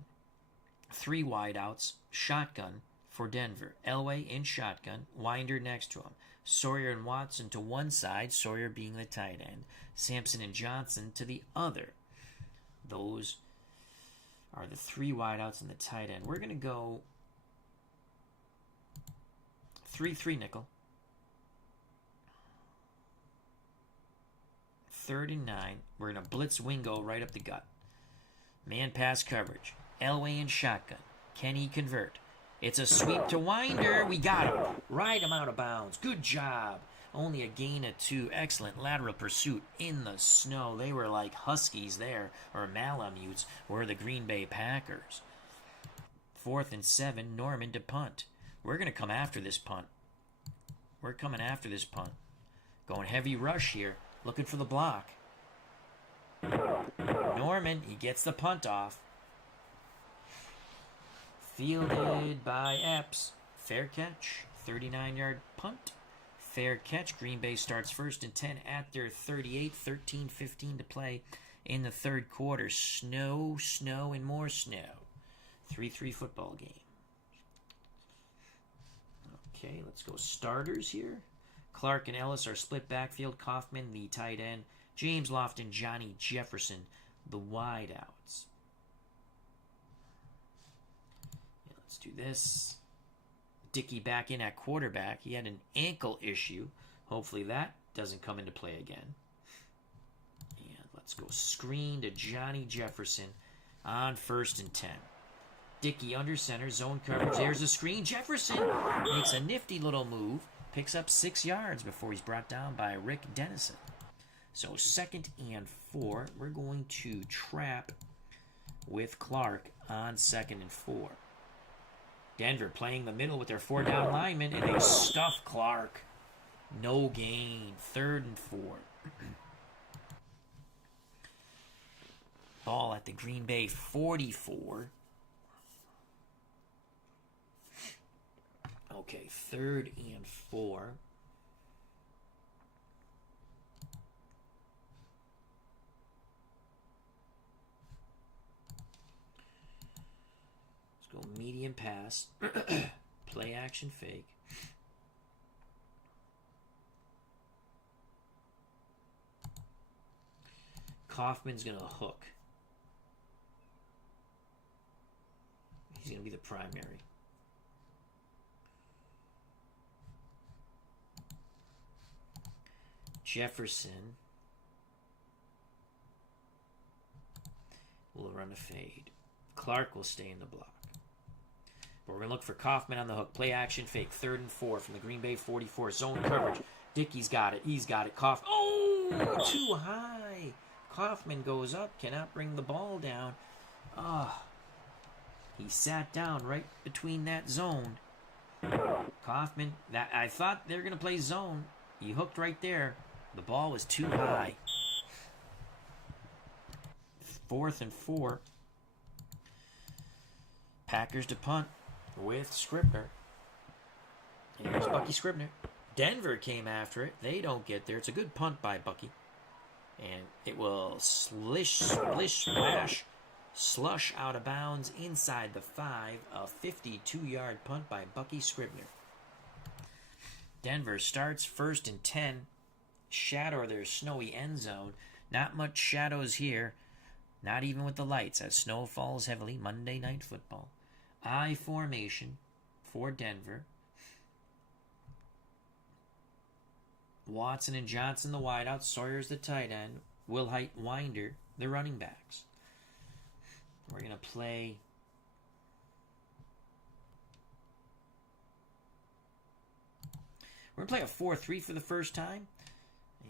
3 wideouts. Shotgun for Denver. Elway in shotgun. Winder next to him. Sawyer and Watson to one side, Sawyer being the tight end. Sampson and Johnson to the other. Those are the 3 wideouts and the tight end. We're going to go 3-3 nickel. 3rd and 9. We're going to blitz Wingo right up the gut. Man pass coverage. Elway in shotgun. Can he convert? It's a sweep to Winder. We got him. Right him out of bounds. Good job. Only a gain of 2. Excellent lateral pursuit in the snow. They were like Huskies there, or Malamutes, were the Green Bay Packers. 4th and 7. Norman to punt. We're going to come after this punt. We're coming after this punt. Going heavy rush here. Looking for the block. Norman, he gets the punt off. Fielded by Epps. Fair catch. 39-yard punt. Fair catch. Green Bay starts 1st and 10 at their 38. 13:15 to play in the third quarter. Snow, and more snow. 3-3 football game. Okay, let's go starters here. Clark and Ellis are split backfield. Kaufman, the tight end. James Lofton, Johnny Jefferson, the wideouts. Yeah, let's do this. Dickey back in at quarterback. He had an ankle issue. Hopefully that doesn't come into play again. And let's go screen to Johnny Jefferson on 1st and 10. Dickey under center, zone coverage. There's a screen. Jefferson makes a nifty little move. Picks up 6 yards before he's brought down by Rick Dennison. So 2nd and 4. We're going to trap with Clark on 2nd and 4. Denver playing the middle with their 4-down linemen, and they stuff Clark. No gain. 3rd and 4. Ball at the Green Bay 44. Okay, 3rd and 4. Let's go medium pass. Play action fake. Kaufman's going to hook. He's going to be the primary. Jefferson will run a fade. Clark will stay in the block. But we're going to look for Kaufman on the hook. Play action fake. 3rd and 4 from the Green Bay 44. Zone coverage. Dickey's got it. He's got it. Oh, too high. Kaufman goes up. Cannot bring the ball down. He sat down right between that zone. Kaufman, I thought they were going to play zone. He hooked right there. The ball was too high. 4th and 4. Packers to punt with Scribner. Here's Bucky Scribner. Denver came after it. They don't get there. It's a good punt by Bucky. And it will splish, splash, slush out of bounds inside the 5. A 52-yard punt by Bucky Scribner. Denver starts 1st and 10. Shadow their snowy end zone. Not much shadows here. Not even with the lights as snow falls heavily. Monday Night Football. I formation for Denver. Watson and Johnson the wideouts. Sawyer's the tight end. Wilhite, Winder the running backs. We're going to play... We're going to play a 4-3 for the first time.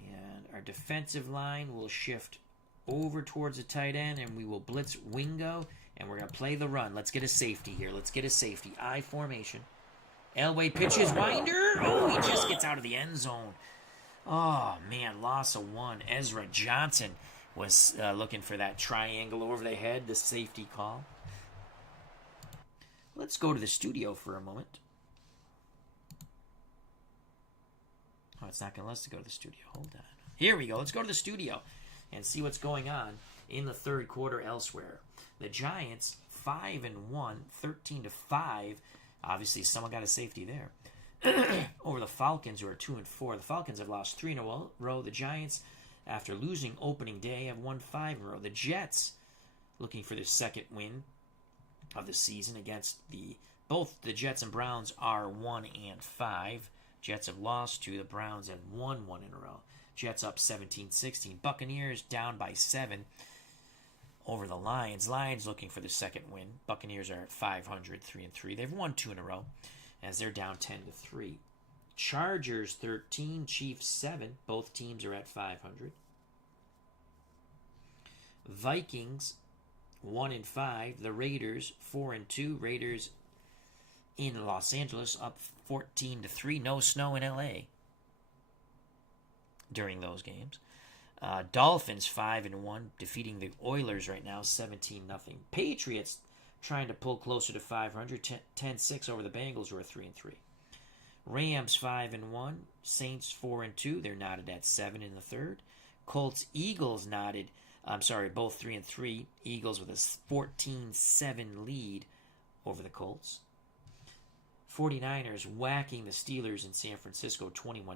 And our defensive line will shift over towards the tight end, and we will blitz Wingo, and we're going to play the run. Let's get a safety here. Let's get a safety. I formation. Elway pitches. Winder. Oh, he just gets out of the end zone. Oh, man, loss of 1. Ezra Johnson was looking for that triangle over the head, the safety call. Let's go to the studio for a moment. Oh, it's not going to let us go to the studio. Hold on. Here we go. Let's go to the studio and see what's going on in the third quarter elsewhere. The Giants, 5-1, 13-5. Obviously, someone got a safety there. Over the Falcons, who are 2-4. The Falcons have lost 3 in a row. The Giants, after losing opening day, have won 5 in a row. The Jets, looking for their second win of the season against both the Jets and Browns are 1-5. Jets have lost 2. The Browns have won 1 in a row. Jets up 17-16. Buccaneers down by 7 over the Lions. Lions looking for the second win. Buccaneers are at 500, 3-3. They've won 2 in a row as they're down 10-3. Chargers 13, Chiefs 7. Both teams are at 500. Vikings 1-5. The Raiders 4-2. Raiders in Los Angeles up 14-3. No snow in LA. during those games. Dolphins 5-1, defeating the Oilers right now 17-0. Patriots trying to pull closer to 500, 10-6 over the Bengals, who are 3-3. Rams 5-1, Saints 4-2. They're knotted at 7 in the third. Colts Eagles both 3-3. Eagles with a 14-7 lead over the Colts. 49ers whacking the Steelers in San Francisco 21-0.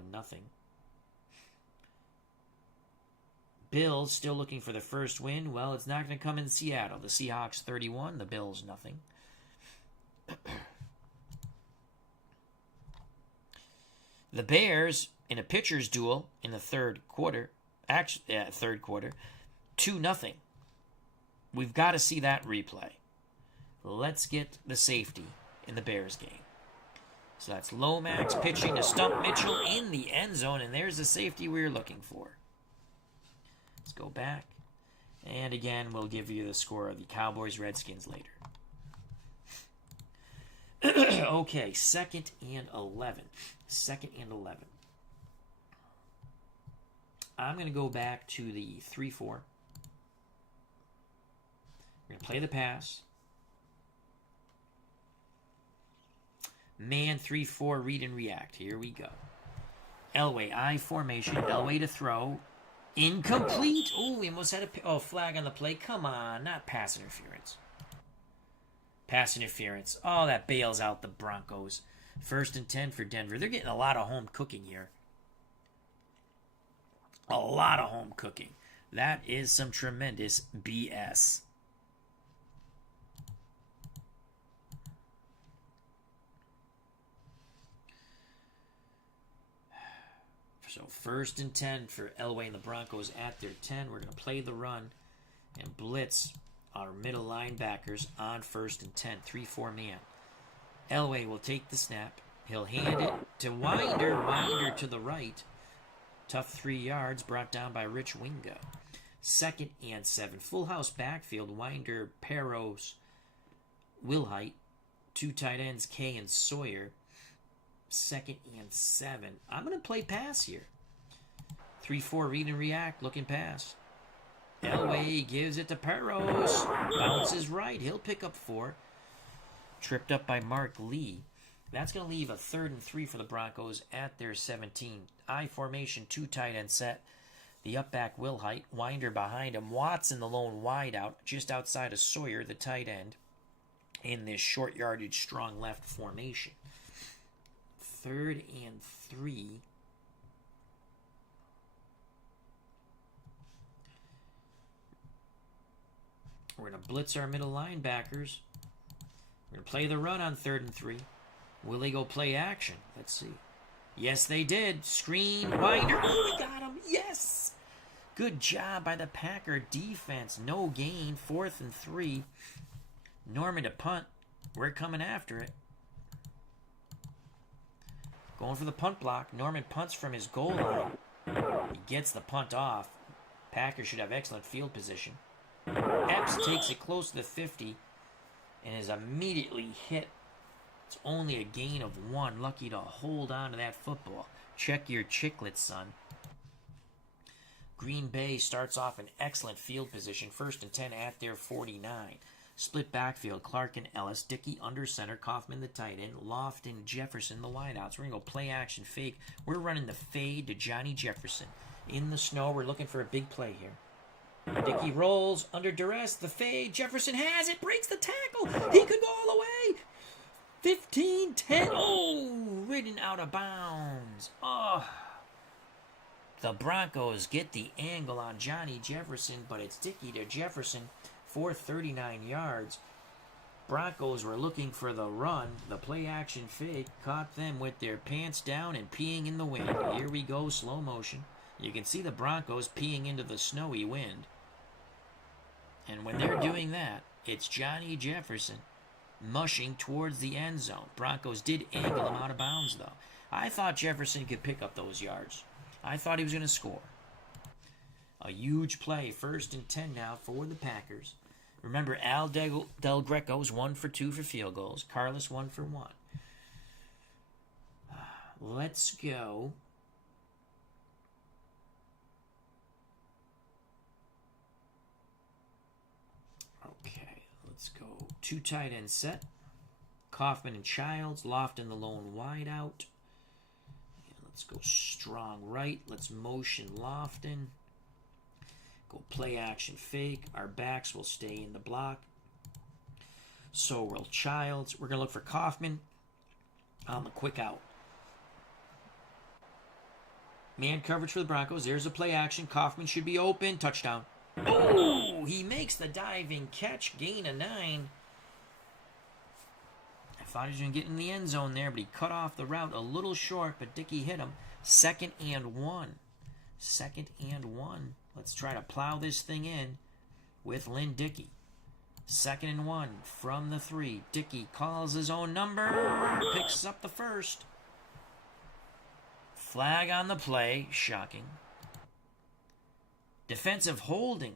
Bills still looking for the first win. Well, it's not going to come in Seattle. The Seahawks 31, the Bills nothing. The Bears in a pitcher's duel in the third quarter, 2-0. We've got to see that replay. Let's get the safety in the Bears game. So that's Lomax pitching to stump Mitchell in the end zone, and there's the safety we were looking for. Let's go back. And again, we'll give you the score of the Cowboys-Redskins later. Okay, 2nd and 11. 2nd and 11. I'm going to go back to the 3-4. We're going to play the pass. Man 3-4, read and react. Here we go. Elway, I formation. Elway to throw. Incomplete. Oh, we almost had a flag on the play. Come on, not pass interference. Pass interference. Oh, that bails out the Broncos. 1st and 10 for Denver. They're getting a lot of home cooking here. A lot of home cooking. That is some tremendous BS. So 1st and 10 for Elway and the Broncos at their 10. We're going to play the run and blitz our middle linebackers on 1st and 10. 3-4 man. Elway will take the snap. He'll hand it to Winder. Winder to the right. Tough 3 yards brought down by Rich Wingo. 2nd and 7. Full house backfield. Winder, Peros, Wilhite. 2 tight ends, Kay and Sawyer. 2nd and 7. I'm going to play pass here. 3-4, read and react, looking pass. Elway gives it to Peros. Bounces right. He'll pick up 4. Tripped up by Mark Lee. That's going to leave a 3rd and 3 for the Broncos at their 17. I formation, 2 tight end set. The up back Wilhite. Winder behind him. Watson, the lone wide out, just outside of Sawyer, the tight end, in this short yardage, strong left formation. 3rd and 3. We're going to blitz our middle linebackers. We're going to play the run on 3rd and 3. Will they go play action? Let's see. Yes, they did. Screen, Winder. Oh, we got him. Yes. Good job by the Packer defense. No gain. 4th and 3. Norman to punt. We're coming after it. Going for the punt block. Norman punts from his goal line. He gets the punt off. Packers should have excellent field position. Epps takes it close to the 50 and is immediately hit. It's only a gain of 1. Lucky to hold on to that football. Check your chicklets, son. Green Bay starts off in excellent field position. 1st and 10 at their 49. Split backfield, Clark and Ellis, Dickey under center, Kaufman the tight end, Lofton, Jefferson the wideouts. We're going to go play action fake. We're running the fade to Johnny Jefferson. In the snow, we're looking for a big play here. Dickey rolls under duress, the fade, Jefferson has it, breaks the tackle. He could go all the way. 15, 10, ridden out of bounds. Oh. The Broncos get the angle on Johnny Jefferson, but it's Dickey to Jefferson. For 39 yards. Broncos were looking for the run. The play action fake caught them with their pants down and peeing in the wind. Here we go, slow motion. You can see the Broncos peeing into the snowy wind. And when they're doing that, it's Johnny Jefferson mushing towards the end zone. Broncos did angle him out of bounds, though. I thought Jefferson could pick up those yards. I thought he was going to score. A huge play, 1st and 10 now for the Packers. Remember, Al Del Greco's 1 for 2 for field goals. Carlos 1 for 1. Let's go Let's go 2 tight end set. Kaufman and Childs. Lofton the lone wide out. And let's go strong right. Let's motion Lofton. Go play action fake. Our backs will stay in the block. So will Childs. We're going to look for Kaufman on the quick out. Man coverage for the Broncos. There's a play action. Kaufman should be open. Touchdown. Oh, he makes the diving catch. Gain of 9. I thought he was going to get in the end zone there, but he cut off the route a little short, but Dickey hit him. 2nd and 1. 2nd and 1. Let's try to plow this thing in with Lynn Dickey. 2nd and 1 from the 3. Dickey calls his own number. Picks up the first. Flag on the play. Shocking. Defensive holding.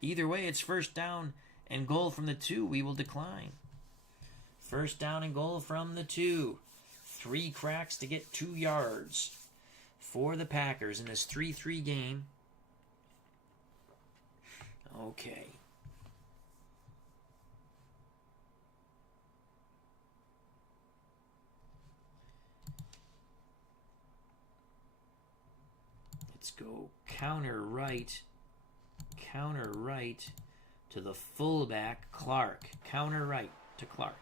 Either way, it's first down and goal from the 2. We will decline. First down and goal from the 2. 3 cracks to get 2 yards for the Packers in this 3-3 game. Okay. Let's go counter right to the fullback, Clark. Counter right to Clark.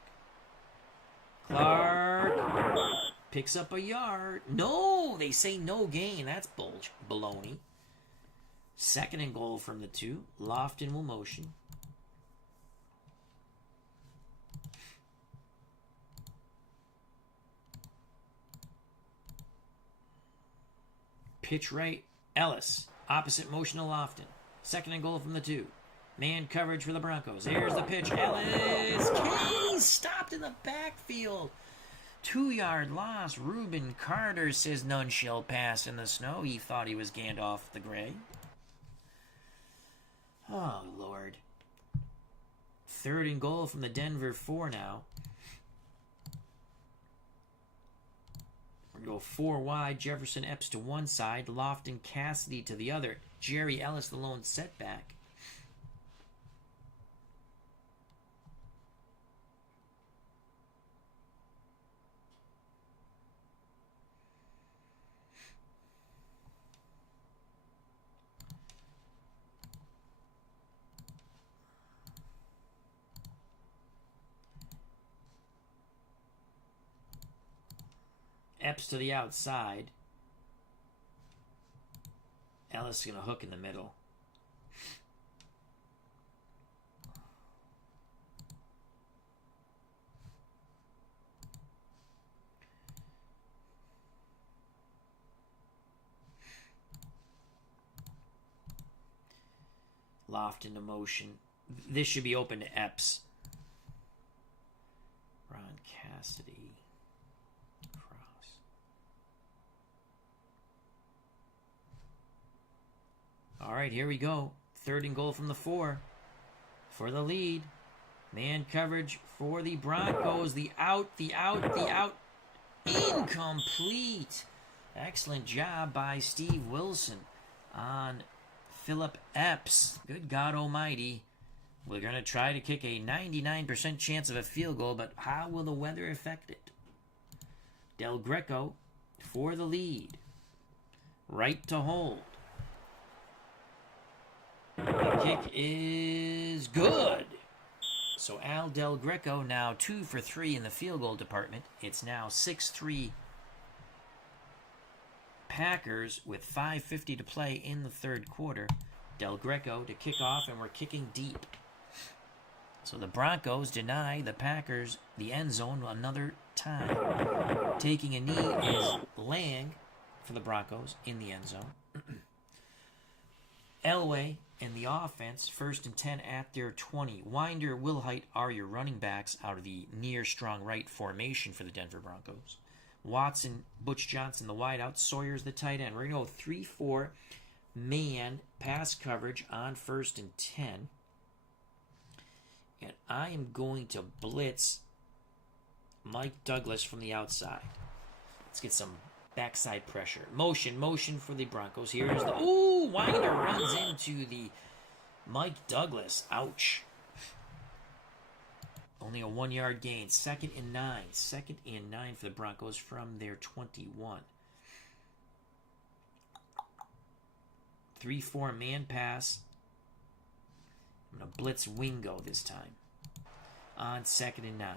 Clark picks up a yard. No, they say no gain. That's baloney. 2nd and goal from the 2. Lofton will motion. Pitch right. Ellis. Opposite motion to Lofton. 2nd and goal from the 2. Man coverage for the Broncos. Here's the pitch. Ellis. Case stopped in the backfield. 2-yard loss. Reuben Carter says none shall pass in the snow. He thought he was Gandalf the Grey. Oh, Lord. 3rd and goal from the Denver 4 now. We're going to go 4 wide. Jefferson Epps to one side. Lofton Cassidy to the other. Jerry Ellis the lone setback. Epps to the outside. Ellis is going to hook in the middle. Loft into motion. This should be open to Epps. Ron Cassidy. All right, here we go. 3rd and goal from the 4 for the lead. Man coverage for the Broncos. The out. Incomplete. Excellent job by Steve Wilson on Philip Epps. Good God almighty. We're going to try to kick a 99% chance of a field goal, but how will the weather affect it? Del Greco for the lead. Right to hold. The kick is good. So Al Del Greco now 2 for 3 in the field goal department. It's now 6-3 Packers with 5:50 to play in the 3rd quarter. Del Greco to kick off, and we're kicking deep. So the Broncos deny the Packers the end zone another time. Taking a knee is Lang for the Broncos in the end zone. Elway and the offense, 1st and 10 at their 20. Winder, Wilhite are your running backs out of the near strong right formation for the Denver Broncos. Watson, Butch Johnson, the wideout. Sawyer's the tight end. We're going to go 3-4 man pass coverage on 1st and 10. And I am going to blitz Mike Douglas from the outside. Let's get some backside pressure. Motion for the Broncos. Here's the... Ooh, Winder runs into the Mike Douglas. Ouch. Only a 1-yard gain. 2nd and 9. 2nd and 9 for the Broncos from their 21. 3-4 man pass. I'm going to blitz Wingo this time. On 2nd and 9.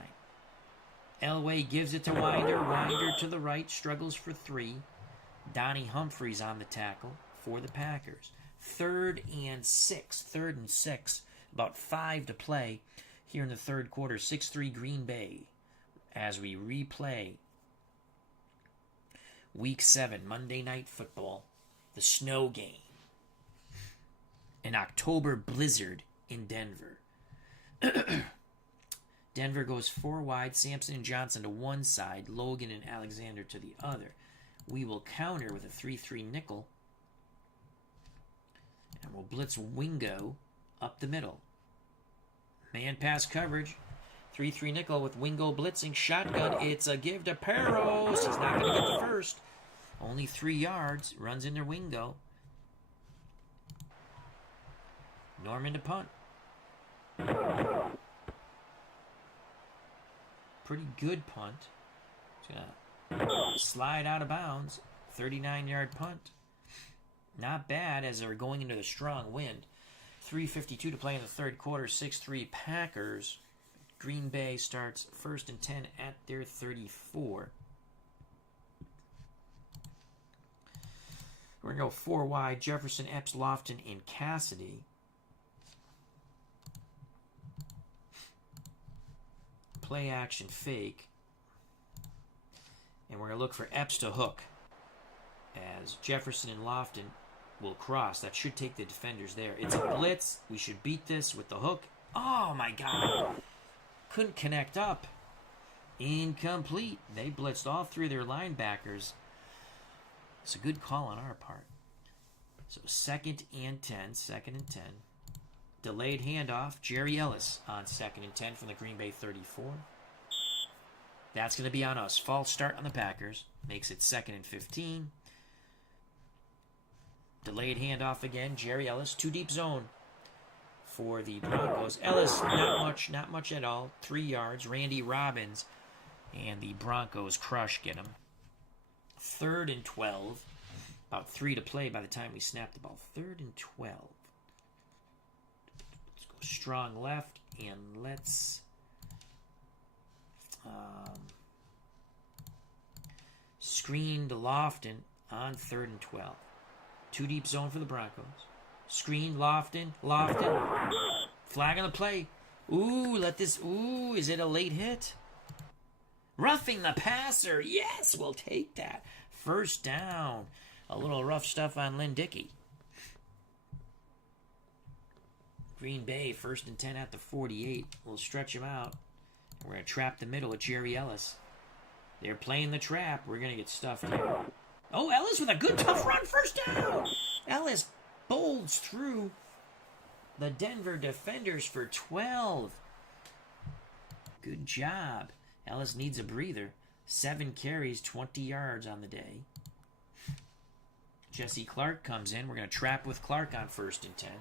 Elway gives it to Winder. Winder to the right. Struggles for 3. Donnie Humphreys on the tackle for the Packers. 3rd and 6. 3rd and 6. About 5 to play here in the third quarter. 6-3 Green Bay as we replay Week 7 Monday Night Football. The snow game. An October blizzard in Denver. Denver goes 4 wide. Sampson and Johnson to one side. Logan and Alexander to the other. We will counter with a 3-3 nickel. And we'll blitz Wingo up the middle. Man pass coverage. 3-3 nickel with Wingo blitzing. Shotgun. It's a give to Peros. He's not going to get the first. Only 3 yards. Runs into Wingo. Norman to punt. Pretty good punt. He's going to slide out of bounds. 39-yard punt. Not bad as they're going into the strong wind. 3:52 to play in the third quarter. 6-3 Packers. Green Bay starts 1st and 10 at their 34. We're going to go 4 wide. Jefferson, Epps, Lofton, and Cassidy. Play action fake. And we're going to look for Epps to hook. As Jefferson and Lofton will cross. That should take the defenders there. It's a blitz. We should beat this with the hook. Oh my God. Couldn't connect up. Incomplete. They blitzed all 3 of their linebackers. It's a good call on our part. So 2nd and 10. 2nd and 10. Delayed handoff. Jerry Ellis on 2nd and 10 from the Green Bay 34. That's going to be on us. False start on the Packers. Makes it 2nd and 15. Delayed handoff again. Jerry Ellis. 2 deep zone for the Broncos. Ellis, not much at all. 3 yards. Randy Robbins and the Broncos crush get him. 3rd and 12. About 3 to play by the time we snap the ball. 3rd and 12. Let's go strong left and let's screen to Lofton on 3rd and 12. 2 deep zone for the Broncos. Screen, Lofton. Flag on the play. Ooh, is it a late hit? Roughing the passer. Yes, we'll take that. 1st down. A little rough stuff on Lynn Dickey. Green Bay, 1st and 10 at the 48. We'll stretch him out. We're going to trap the middle with Jerry Ellis. They're playing the trap. We're going to get stuffed here. Oh, Ellis with a good tough run. 1st down. Ellis bolts through the Denver defenders for 12. Good job. Ellis needs a breather. 7 carries, 20 yards on the day. Jesse Clark comes in. We're going to trap with Clark on 1st and 10.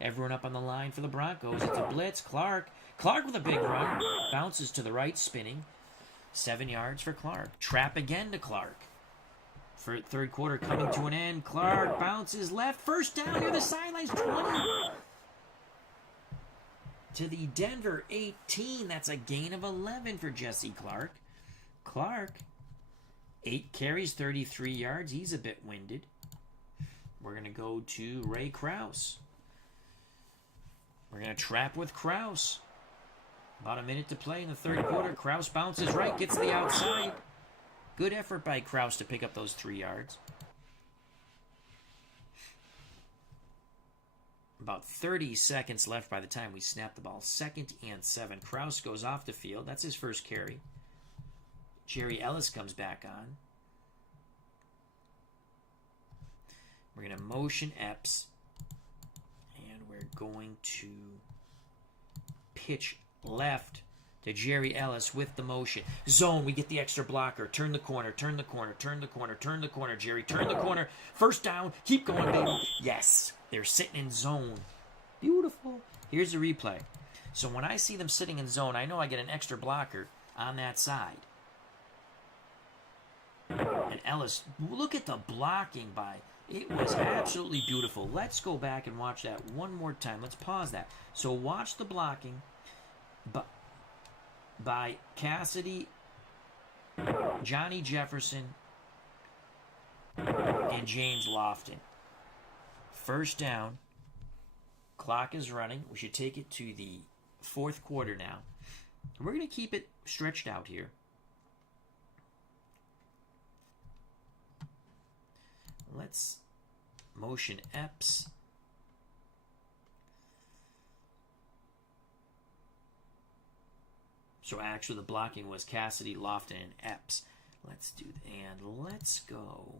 Everyone up on the line for the Broncos. It's a blitz. Clark with a big run. Bounces to the right, spinning. 7 yards for Clark. Trap again to Clark. For third quarter coming to an end. Clark bounces left. 1st down near the sidelines. 20. To the Denver 18. That's a gain of 11 for Jesse Clark. Clark, 8 carries, 33 yards. He's a bit winded. We're going to go to Ray Krause. We're going to trap with Krause. About a minute to play in the third quarter. Krause bounces right, gets the outside. Good effort by Krause to pick up those 3 yards. About 30 seconds left by the time we snap the ball. 2nd and 7. Krause goes off the field. That's his first carry. Jerry Ellis comes back on. We're going to motion Epps. And we're going to pitch left to Jerry Ellis with the motion. Zone, we get the extra blocker. Turn the corner. Jerry, turn the corner. 1st down. Keep going, baby. Yes, they're sitting in zone. Beautiful. Here's the replay. So when I see them sitting in zone, I know I get an extra blocker on that side. And Ellis, look at the blocking by. It was absolutely beautiful. Let's go back and watch that one more time. Let's pause that. So watch the blocking by Cassidy, Johnny Jefferson, and James Lofton. First down. Clock is running. We should take it to the fourth quarter now. We're going to keep it stretched out here. Let's motion Epps. So actually the blocking was Cassidy, Lofton, and Epps. Let's do that. And let's go.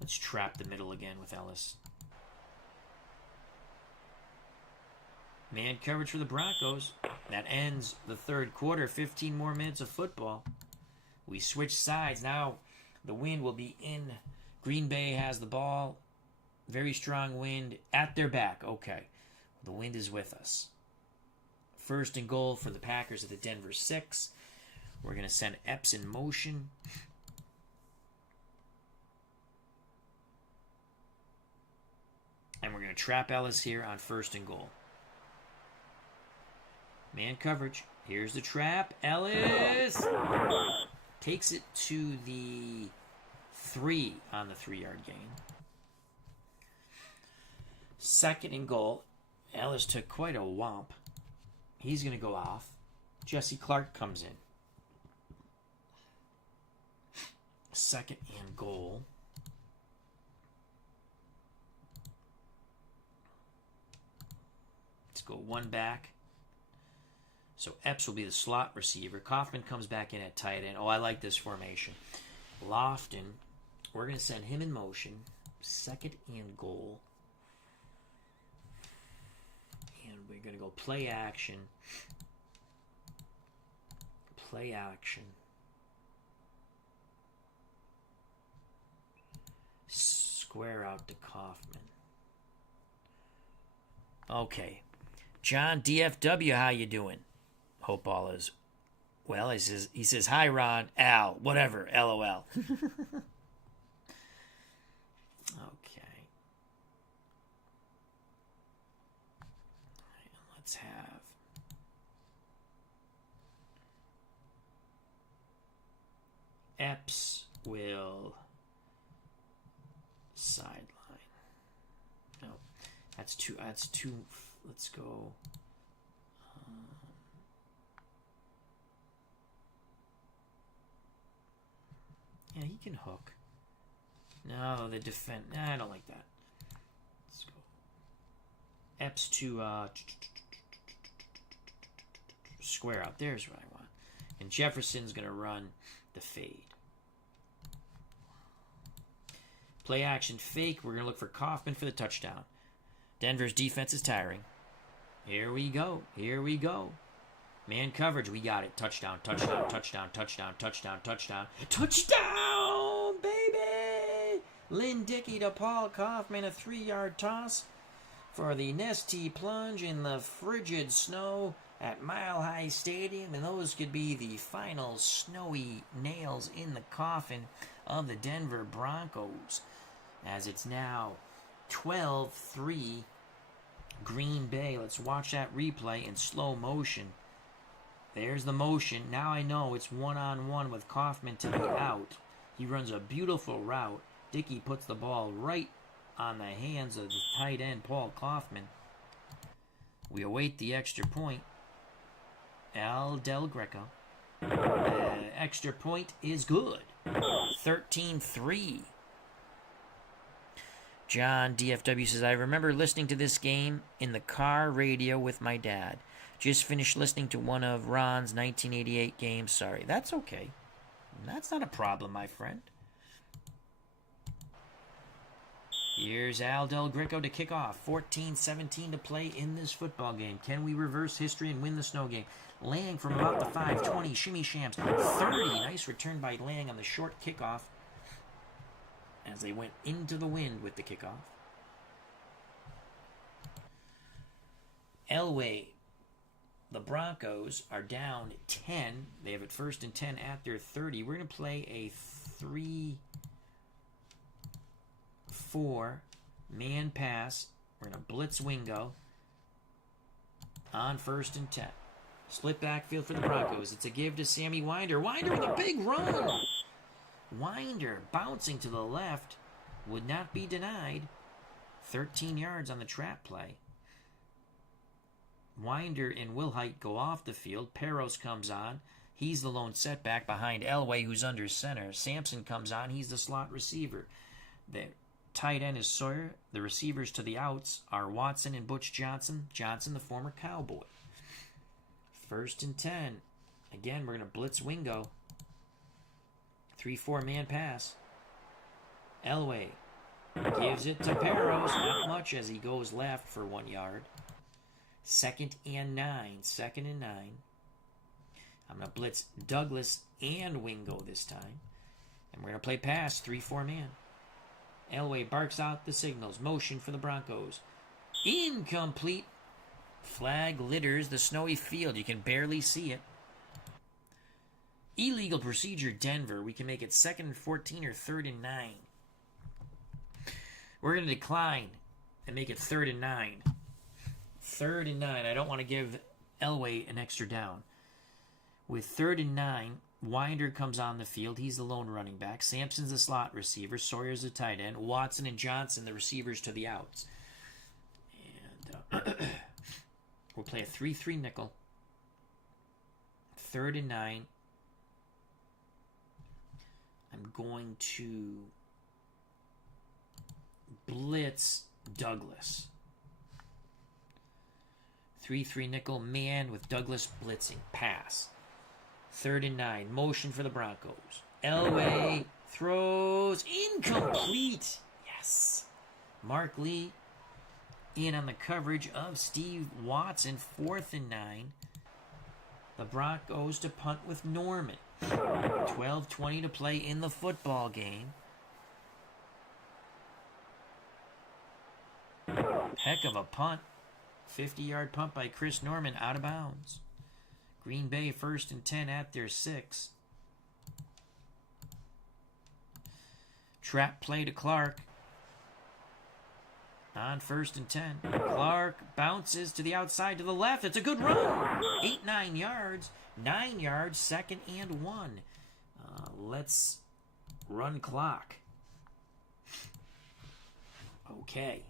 Let's trap the middle again with Ellis. Man coverage for the Broncos. That ends the third quarter. 15 more minutes of football. We switch sides. Now the wind will be in. Green Bay has the ball. Very strong wind at their back. Okay. The wind is with us. First and goal for the Packers at the Denver 6. We're going to send Epps in motion. And we're going to trap Ellis here on first and goal. Man coverage. Here's the trap. Ellis takes it to the 3 on the 3-yard gain. Second and goal. Ellis took quite a whomp. He's going to go off. Jesse Clark comes in. Second and goal. Let's go one back. So Epps will be the slot receiver. Kaufman comes back in at tight end. Oh, I like this formation. Lofton, we're going to send him in motion. Second and goal. And we're going to go play action. Play action. Square out to Kaufman. Okay. John DFW, how you doing? Hope all is well. He says, hi, Ron, Al, whatever, LOL. Okay. Let's have Epps will sideline. No, that's too. Let's go. Yeah, he can hook. No, the defense. Nah, I don't like that. Let's go. Epps to square out. There's what I want. And Jefferson's going to run the fade. Play action fake. We're going to look for Kaufman for the touchdown. Denver's defense is tiring. Here we go. Here we go. Man coverage. We got it. Touchdown, touchdown, touchdown, touchdown, touchdown, touchdown. Touchdown, baby! Lynn Dickey to Paul Kaufman. A 3-yard toss for the Nestea plunge in the frigid snow at Mile High Stadium. And those could be the final snowy nails in the coffin of the Denver Broncos. As it's now 12-3 Green Bay. Let's watch that replay in slow motion. There's the motion. Now I know it's one-on-one with Kaufman to the out. He runs a beautiful route. Dickey puts the ball right on the hands of the tight end, Paul Kaufman. We await the extra point. Al Del Greco. Extra point is good. 13-3. John DFW says, I remember listening to this game in the car radio with my dad. Just finished listening to one of Ron's 1988 games. Sorry. That's okay. That's not a problem, my friend. Here's Al Del Greco to kick off. 14-17 to play in this football game. Can we reverse history and win the snow game? Lang from about the 5, 20, shimmy shams, 30. Nice return by Lang on the short kickoff as they went into the wind with the kickoff. Elway. The Broncos are down 10. They have it 1st and 10 at their 30. We're going to play a 3-4 man pass. We're going to blitz Wingo on 1st and 10. Split backfield for the Broncos. It's a give to Sammy Winder. Winder with a big run. Winder bouncing to the left. Would not be denied. 13 yards on the trap play. Winder and Wilhite go off the field. Peros comes on. He's the lone setback behind Elway, who's under center. Sampson comes on. He's the slot receiver. The tight end is Sawyer. The receivers to the outs are Watson and Butch Johnson. Johnson, the former Cowboy. 1st and 10. Again, we're going to blitz Wingo. 3-4 man pass. Elway gives it to Peros. Not much as he goes left for 1 yard. 2nd and 9. 2nd and 9. I'm going to blitz Douglas and Wingo this time. And we're going to play pass. 3-4 man. Elway barks out the signals. Motion for the Broncos. Incomplete. Flag litters the snowy field. You can barely see it. Illegal procedure, Denver. We can make it 2nd and 14 or 3rd and 9. We're going to decline and make it 3rd and 9. 3rd and 9. I don't want to give Elway an extra down. With 3rd and 9, Winder comes on the field. He's the lone running back. Sampson's the slot receiver. Sawyer's the tight end. Watson and Johnson, the receivers to the outs. And we'll play a 3-3 nickel. 3rd and 9. I'm going to blitz Douglas. 3-3 nickel man with Douglas blitzing. Pass. 3rd and 9. Motion for the Broncos. Elway throws. Incomplete. Yes. Mark Lee in on the coverage of Steve Watson. 4th and 9. The Broncos to punt with Norman. 12:20 to play in the football game. Heck of a punt. 50-yard punt by Chris Norman out of bounds. Green Bay 1st and 10 at their 6. Trap play to Clark. On 1st and 10. Clark bounces to the outside to the left. It's a good run. 8-9 yards. 9 yards. 2nd and 1. Let's run clock. Okay.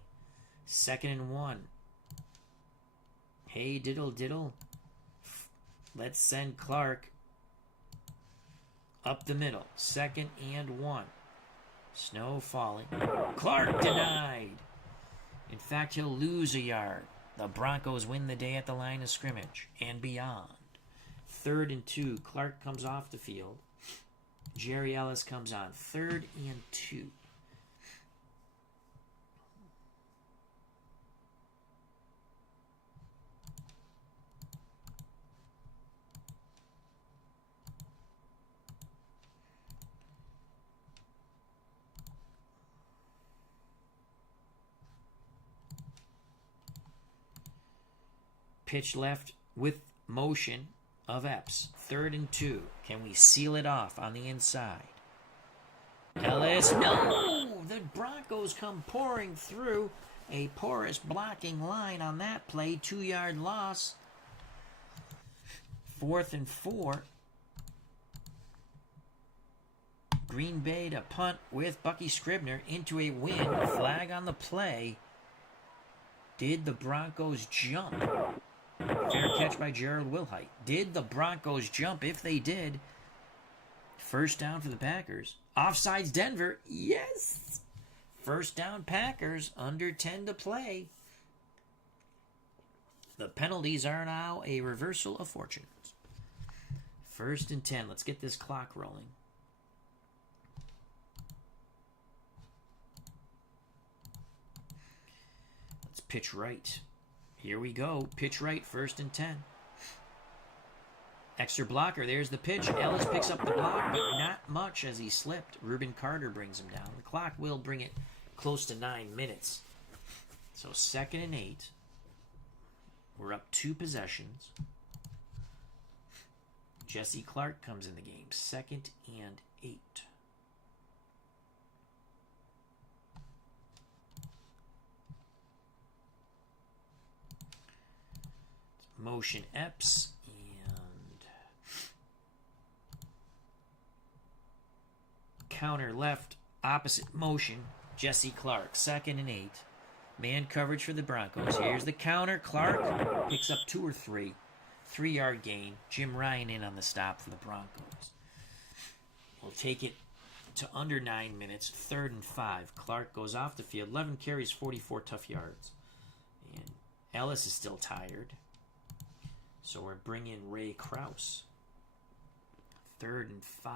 2nd and 1. Hey, diddle, diddle. Let's send Clark up the middle. 2nd and 1. Snow falling. Clark denied. In fact, he'll lose a yard. The Broncos win the day at the line of scrimmage and beyond. 3rd and 2. Clark comes off the field. Jerry Ellis comes on. 3rd and 2. Pitch left with motion of Epps. 3rd and 2. Can we seal it off on the inside? Ellis, no! The Broncos come pouring through. A porous blocking line on that play. 2-yard loss. 4th and 4. Green Bay to punt with Bucky Scribner into a win. Flag on the play. Did the Broncos jump? Fair catch by Gerald Wilhite. Did the Broncos jump? If they did, 1st down for the Packers. Offsides Denver. Yes! 1st down Packers. Under 10 to play. The penalties are now a reversal of fortunes. 1st and 10. Let's get this clock rolling. Let's pitch right. Here we go. Pitch right, 1st and 10. Extra blocker. There's the pitch. Ellis picks up the block, but not much as he slipped. Reuben Carter brings him down. The clock will bring it close to 9 minutes. So 2nd and 8. We're up 2 possessions. Jesse Clark comes in the game. 2nd and 8. Motion Epps and counter left, opposite motion, Jesse Clark, 2nd and 8. Man coverage for the Broncos. Here's the counter. Clark picks up 2 or 3. 3-yard gain. Jim Ryan in on the stop for the Broncos. We'll take it to under 9 minutes. 3rd and 5. Clark goes off the field. 11 carries, 44 tough yards. And Ellis is still tired. So we're bringing Ray Krause. 3rd and 5.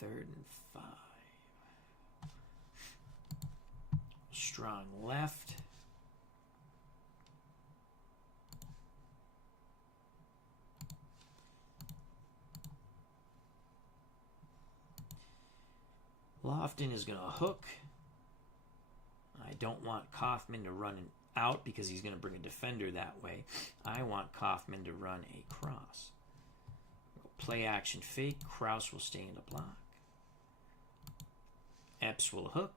Third and 5. Strong left. Lofton is going to hook. I don't want Kaufman to run out because he's going to bring a defender that way. I want Kaufman to run a cross. Play action fake. Krause will stay in the block. Epps will hook.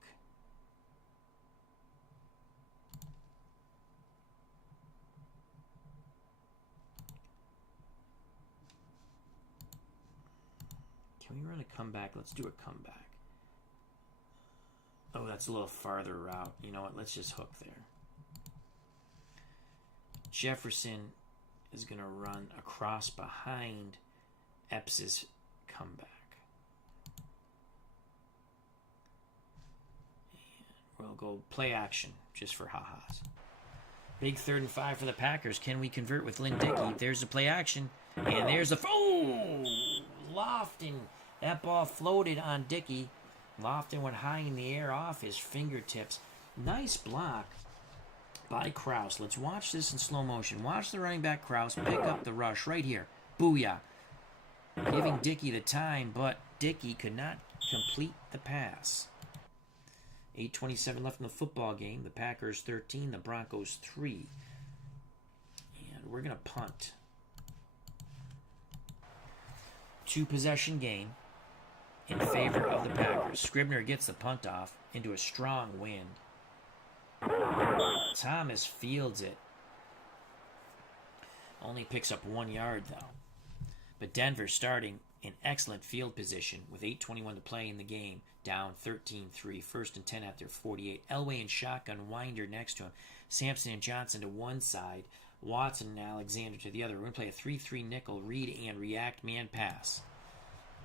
Can we run a comeback? Let's do a comeback. Oh, that's a little farther out. You know what? Let's just hook there. Jefferson is going to run across behind Epps' comeback. And we'll go play action just for ha-has. Big 3rd and 5 for the Packers. Can we convert with Lynn Dickey? There's the play action. And there's the... Oh! Lofton. That ball floated on Dickey. Lofton went high in the air off his fingertips. Nice block by Krause. Let's watch this in slow motion. Watch the running back Krause pick up the rush right here. Booyah. Giving Dickey the time, but Dickey could not complete the pass. 8:27 left in the football game. The Packers 13, the Broncos 3. And we're going to punt. 2 possession game in favor of the Packers. Scribner gets the punt off into a strong wind. Thomas fields it. Only picks up 1 yard, though. But Denver starting in excellent field position with 8:21 to play in the game. Down 13-3. 1st and 10 after 48. Elway and shotgun. Winder next to him. Sampson and Johnson to one side. Watson and Alexander to the other. We're going to play a 3-3 nickel. Read and react man pass.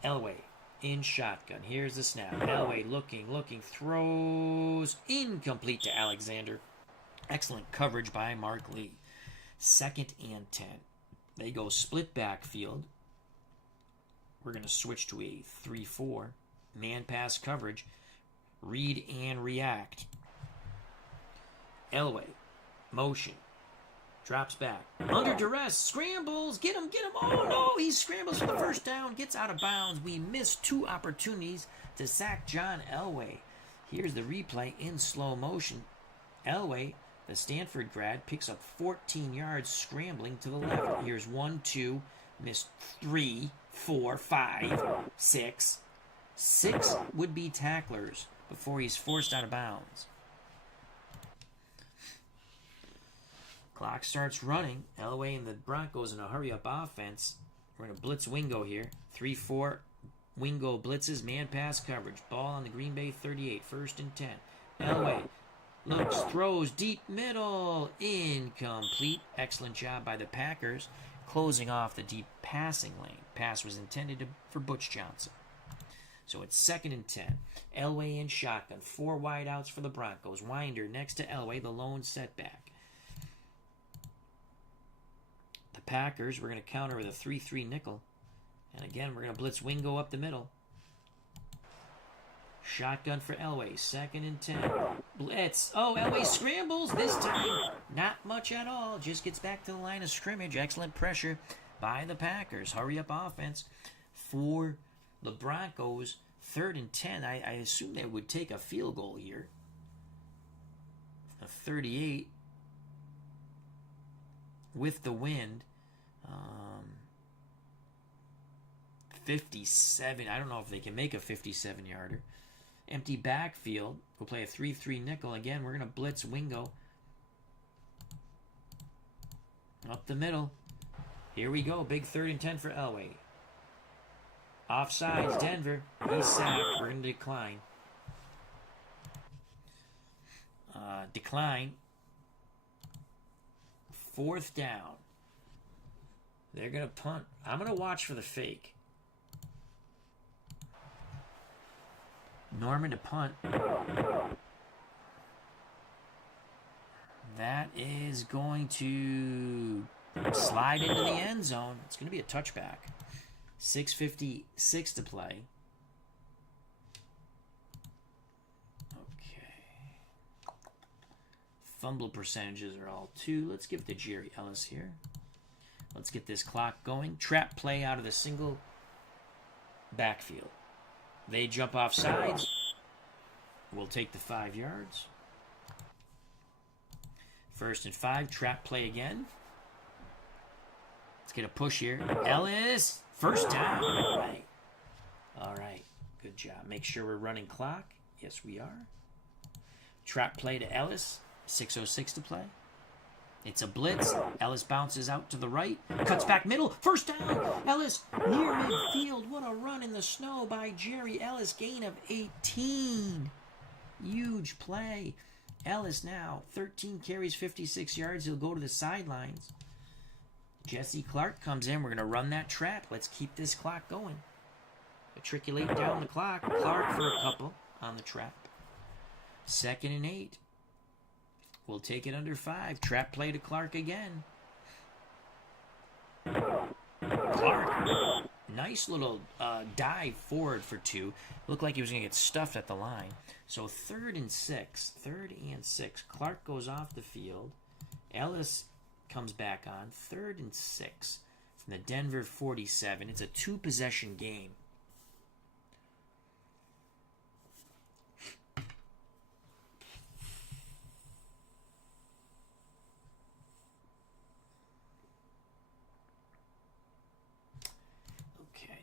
Elway in shotgun. Here's the snap. Elway looking, throws. Incomplete to Alexander. Excellent coverage by Mark Lee. 2nd and 10. They go split backfield. We're going to switch to a 3-4. Man pass coverage. Read and react. Elway. Motion. Drops back. Under duress. Scrambles. Get him. Oh, no. He scrambles for the 1st down. Gets out of bounds. We missed 2 opportunities to sack John Elway. Here's the replay in slow motion. Elway, the Stanford grad, picks up 14 yards scrambling to the left. Here's 1, 2. Missed 3, 4, 5, 6. 6 would-be tacklers before he's forced out of bounds. Clock starts running. Elway and the Broncos in a hurry-up offense. We're going to blitz Wingo here. 3-4. Wingo blitzes. Man pass coverage. Ball on the Green Bay 38. 1st and 10. Elway looks, throws, deep middle. Incomplete. Excellent job by the Packers closing off the deep passing lane. Pass was intended for Butch Johnson. So it's 2nd and 10. Elway in shotgun. 4 wideouts for the Broncos. Winder next to Elway, the lone setback. The Packers, we're going to counter with a 3-3 nickel. And again, we're going to blitz Wingo up the middle. Shotgun for Elway. 2nd and 10. Blitz. Oh, Elway scrambles this time. Not much at all. Just gets back to the line of scrimmage. Excellent pressure by the Packers. Hurry up offense for the Broncos. 3rd and 10. I assume they would take a field goal here. A 38 with the wind. 57. I don't know if they can make a 57-yarder. Empty backfield. We'll play a 3-3 nickel. Again, we're going to blitz Wingo. Up the middle. Here we go. Big 3rd and 10 for Elway. Offsides, Denver. He's sacked. We're going to decline. Decline. 4th down. They're going to punt. I'm going to watch for the fake. Norman to punt. That is going to slide into the end zone. It's going to be a touchback. 6:56 to play. Okay. Fumble percentages are all 2. Let's give it to Jerry Ellis here. Let's get this clock going. Trap play out of the single backfield. They jump off sides. We'll take the 5 yards. 1st and 5. Trap play again. Let's get a push here. Ellis. 1st down. All right. Good job. Make sure we're running clock. Yes, we are. Trap play to Ellis. 6:06 to play. It's a blitz. Ellis bounces out to the right. Cuts back middle. 1st down. Ellis near midfield. What a run in the snow by Jerry Ellis. Gain of 18. Huge play. Ellis now 13 carries, 56 yards. He'll go to the sidelines. Jesse Clark comes in. We're going to run that trap. Let's keep this clock going. Matriculate down the clock. Clark for a couple on the trap. 2nd and 8. We'll take it under 5. Trap play to Clark again. Clark. Nice little dive forward for 2. Looked like he was going to get stuffed at the line. So 3rd and 6. 3rd and 6. Clark goes off the field. Ellis comes back on. 3rd and 6 from the Denver 47. It's a 2-possession game. Okay.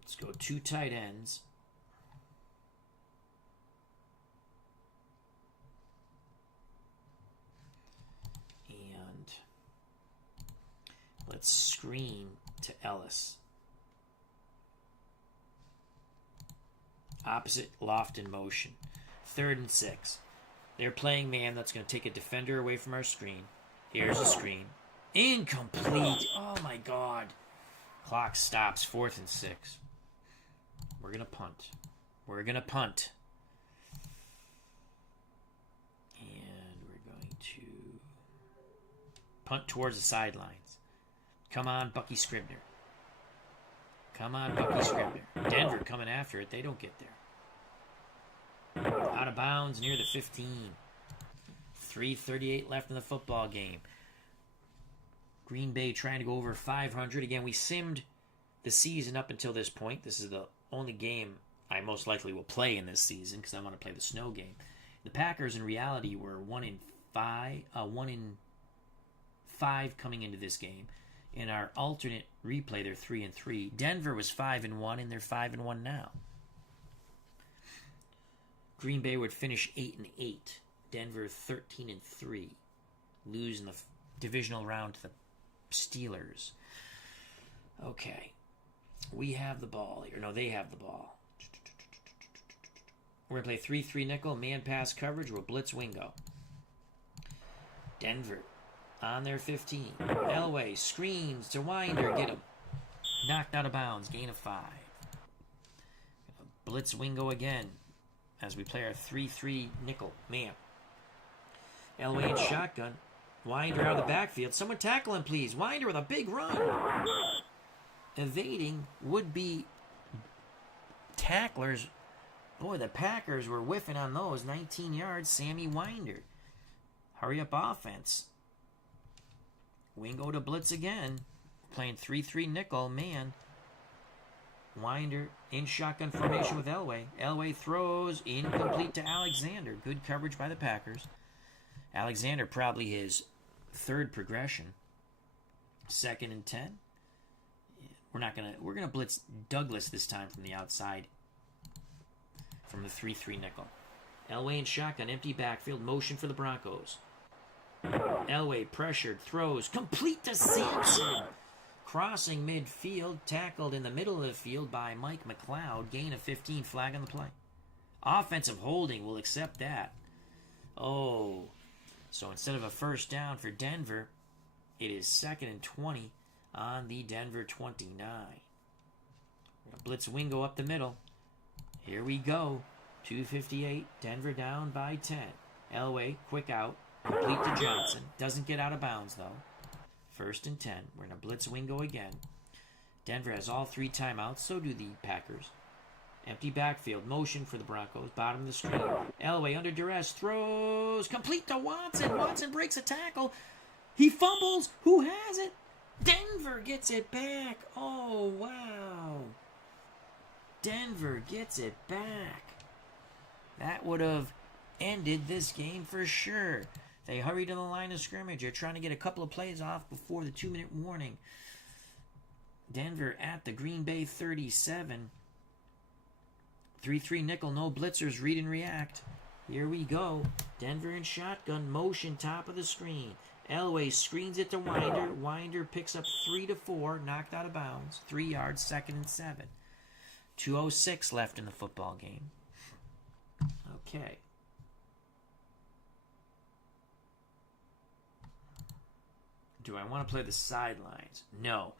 Let's go 2 tight ends. Let's screen to Ellis. Opposite loft in motion. 3rd and 6. They're playing man. That's going to take a defender away from our screen. Here's a screen. Incomplete. Oh, my God. Clock stops. 4th and 6. We're going to punt. We're going to punt. And we're going to punt towards the sidelines. Come on, Bucky Scribner. Come on, Bucky Scribner. Denver coming after it. They don't get there. Out of bounds near the 15. 3:38 left in the football game. Green Bay trying to go over 500. Again, we simmed the season up until this point. This is the only game I most likely will play in this season because I want to play the snow game. The Packers, in reality, were 1-5 coming into this game. In our alternate replay, they're 3-3. Denver was 5-1, and they're 5-1 now. Green Bay would finish 8-8. Denver 13-3, lose in the divisional round to the Steelers. Okay, we have the ball here. No, they have the ball. We're gonna play 3-3 nickel, man pass coverage. We'll blitz Wingo. Denver on their 15. Elway screens to Winder. Get him. Knocked out of bounds. Gain of 5. Blitz Wingo again as we play our 3-3 nickel. Man. Elway in shotgun. Winder out of the backfield. Someone tackle him, please. Winder with a big run. Evading would-be tacklers. Boy, the Packers were whiffing on those. 19 yards. Sammy Winder. Hurry up offense. Wingo to blitz again. playing 3-3 nickel, man. Winder in shotgun formation with Elway. Elway throws incomplete to Alexander. Good coverage by the Packers. Alexander probably his third progression. 2nd and 10. We're gonna blitz Douglas this time from the outside. From the 3-3 nickel. Elway in shotgun, empty backfield, motion for the Broncos. Elway pressured, throws, complete to Sampson. Crossing midfield, tackled in the middle of the field by Mike McLeod. Gain of 15, flag on the play. Offensive holding, will accept that. Oh, so instead of a first down for Denver, it is 2nd and 20 on the Denver 29. Blitz Wingo up the middle. Here we go. 2:58, Denver down by 10. Elway, quick out, complete to Johnson. Doesn't get out of bounds, though. 1st and 10. We're going to blitz Wingo again. Denver has all 3 timeouts, so do the Packers. Empty backfield, motion for the Broncos, bottom of the screen. Elway under duress, throws, complete to Watson. Watson breaks a tackle. He fumbles. Who has it? Denver gets it back. Oh, wow. Denver gets it back. That would have ended this game for sure. They hurry to the line of scrimmage. They're trying to get a couple of plays off before the 2-minute warning. Denver at the Green Bay 37. 3-3 nickel, no blitzers, read and react. Here we go. Denver in shotgun, motion, top of the screen. Elway screens it to Winder. Winder picks up 3 to 4, knocked out of bounds. 3 yards, 2nd and 7. 2:06 left in the football game. Okay. Do I want to play the sidelines? No.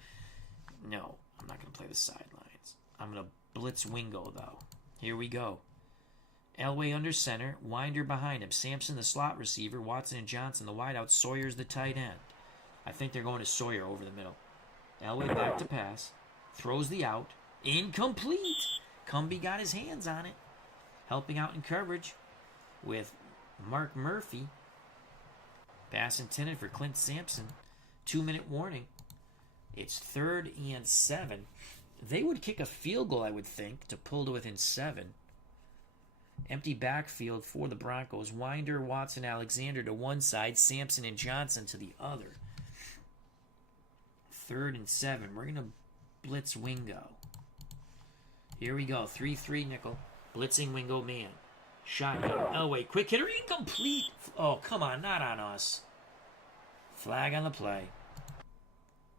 No, I'm not going to play the sidelines. I'm going to blitz Wingo, though. Here we go. Elway under center, Winder behind him. Sampson, the slot receiver. Watson and Johnson, the wideout. Sawyer's the tight end. I think they're going to Sawyer over the middle. Elway back to pass. Throws the out. Incomplete. Cumbie got his hands on it. Helping out in coverage with Mark Murphy. Pass intended for Clint Sampson. 2-minute warning. It's 3rd and 7. They would kick a field goal, I would think, to pull to within 7. Empty backfield for the Broncos. Winder, Watson, Alexander to one side. Sampson and Johnson to the other. 3rd and 7. We're going to blitz Wingo. Here we go. 3-3 nickel. Blitzing Wingo man. Shotgun. Elway. Quick hitter. Incomplete. Oh, come on. Not on us. Flag on the play.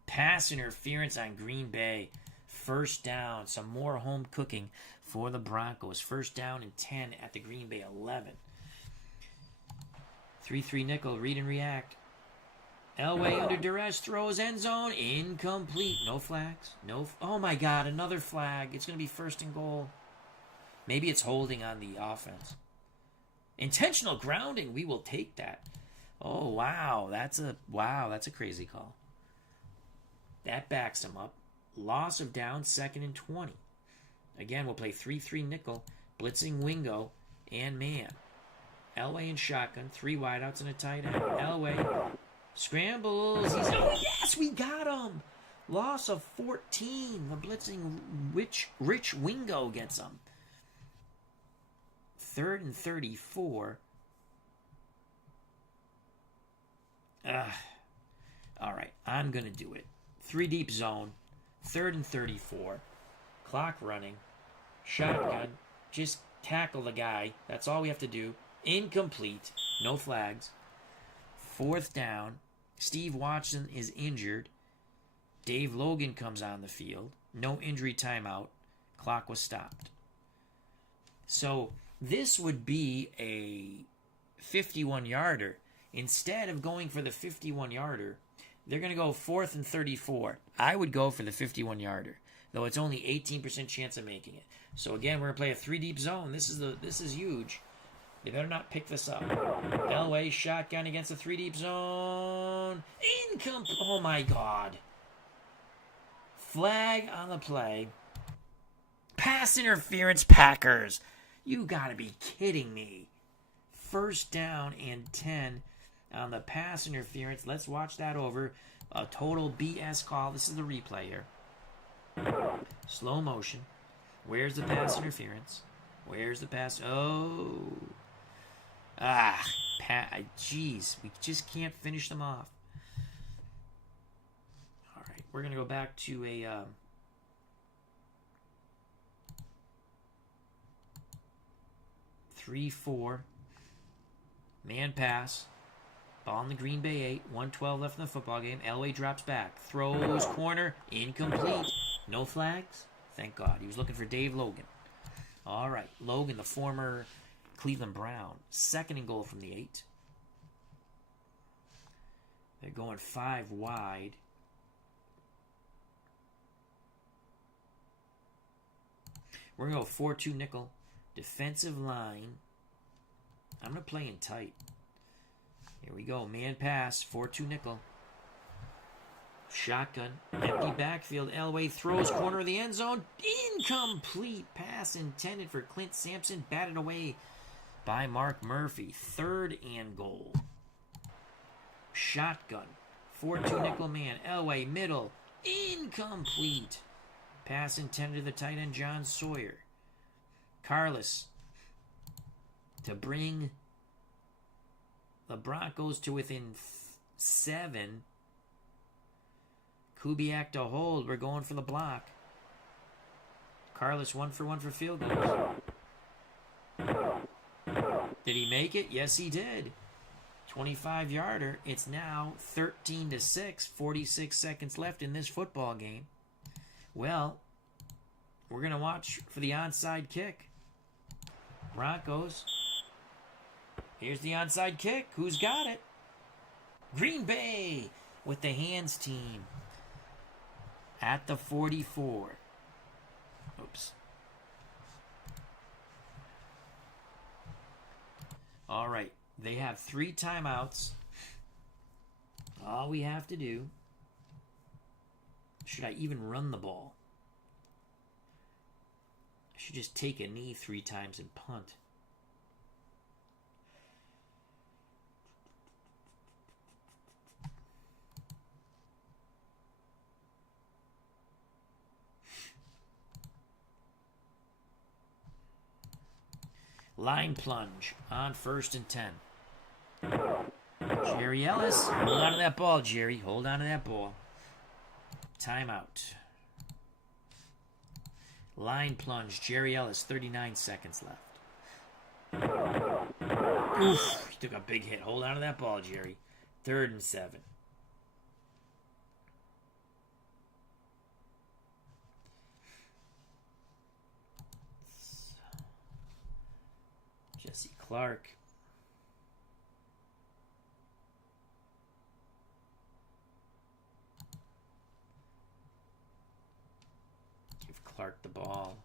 Pass interference on Green Bay. 1st down. Some more home cooking for the Broncos. 1st down and 10 at the Green Bay 11. 3-3 nickel. Read and react. Elway under duress. Throws end zone. Incomplete. No flags. Oh my God. Another flag. It's going to be 1st and goal. Maybe it's holding on the offense. Intentional grounding. We will take that. Oh, wow. That's a crazy call. That backs him up. Loss of down, 2nd and 20. Again, we'll play 3-3 nickel, blitzing Wingo and man. Elway in shotgun, 3 wideouts and a tight end. Elway scrambles. Yes, we got him. Loss of 14. The blitzing Rich Wingo gets him. 3rd and 34. All right, I'm going to do it. 3 deep zone. 3rd and 34. Clock running. Shotgun. Just tackle the guy. That's all we have to do. Incomplete. No flags. 4th down. Steve Watson is injured. Dave Logan comes on the field. No injury timeout. Clock was stopped. So this would be a 51-yarder. Instead of going for the 51-yarder, they're going to go 4th and 34. I would go for the 51-yarder, though it's only 18% chance of making it. So again, we're going to play a 3 deep zone. This is huge. They better not pick this up. Elway shotgun against the 3 deep zone. Incomplete. Oh my God. Flag on the play. Pass interference, Packers. You got to be kidding me. 1st down and 10 on the pass interference. Let's watch that over. A total BS call. This is the replay here. Slow motion. Where's the pass interference? Where's the pass? Oh. Jeez. We just can't finish them off. All right. We're going to go back to a... 3-4. Man pass. Ball in the Green Bay 8. 1:12 left in the football game. Elway drops back. Throws corner. Incomplete. No flags. Thank God. He was looking for Dave Logan. All right. Logan, the former Cleveland Brown. 2nd and goal from the 8. They're going 5 wide. We're going to go 4-2 nickel. Defensive line. I'm going to play in tight. Here we go. Man pass. 4-2 nickel. Shotgun. Empty backfield. Elway throws corner of the end zone. Incomplete pass intended for Clint Sampson. Batted away by Mark Murphy. 3rd and goal. Shotgun. 4-2 nickel man. Elway middle. Incomplete. Pass intended to the tight end John Sawyer. Carlos to bring the Broncos to within 7. Kubiak to hold. We're going for the block. Carlos 1 for 1 for field goals. Did he make it? Yes, he did. 25-yarder. It's now 13-6. 46 seconds left in this football game. Well, we're going to watch for the onside kick. Broncos. Here's the onside kick. Who's got it? Green Bay with the hands team at the 44. Oops. All right. They have 3 timeouts. All we have to do... Should I even run the ball? I should just take a knee 3 times and punt. Line plunge on 1st and 10. Jerry Ellis. Hold on to that ball, Jerry. Hold on to that ball. Timeout. Line plunge. Jerry Ellis, 39 seconds left. Oof. He took a big hit. Hold on to that ball, Jerry. 3rd and 7. Jesse Clark. Clark the ball.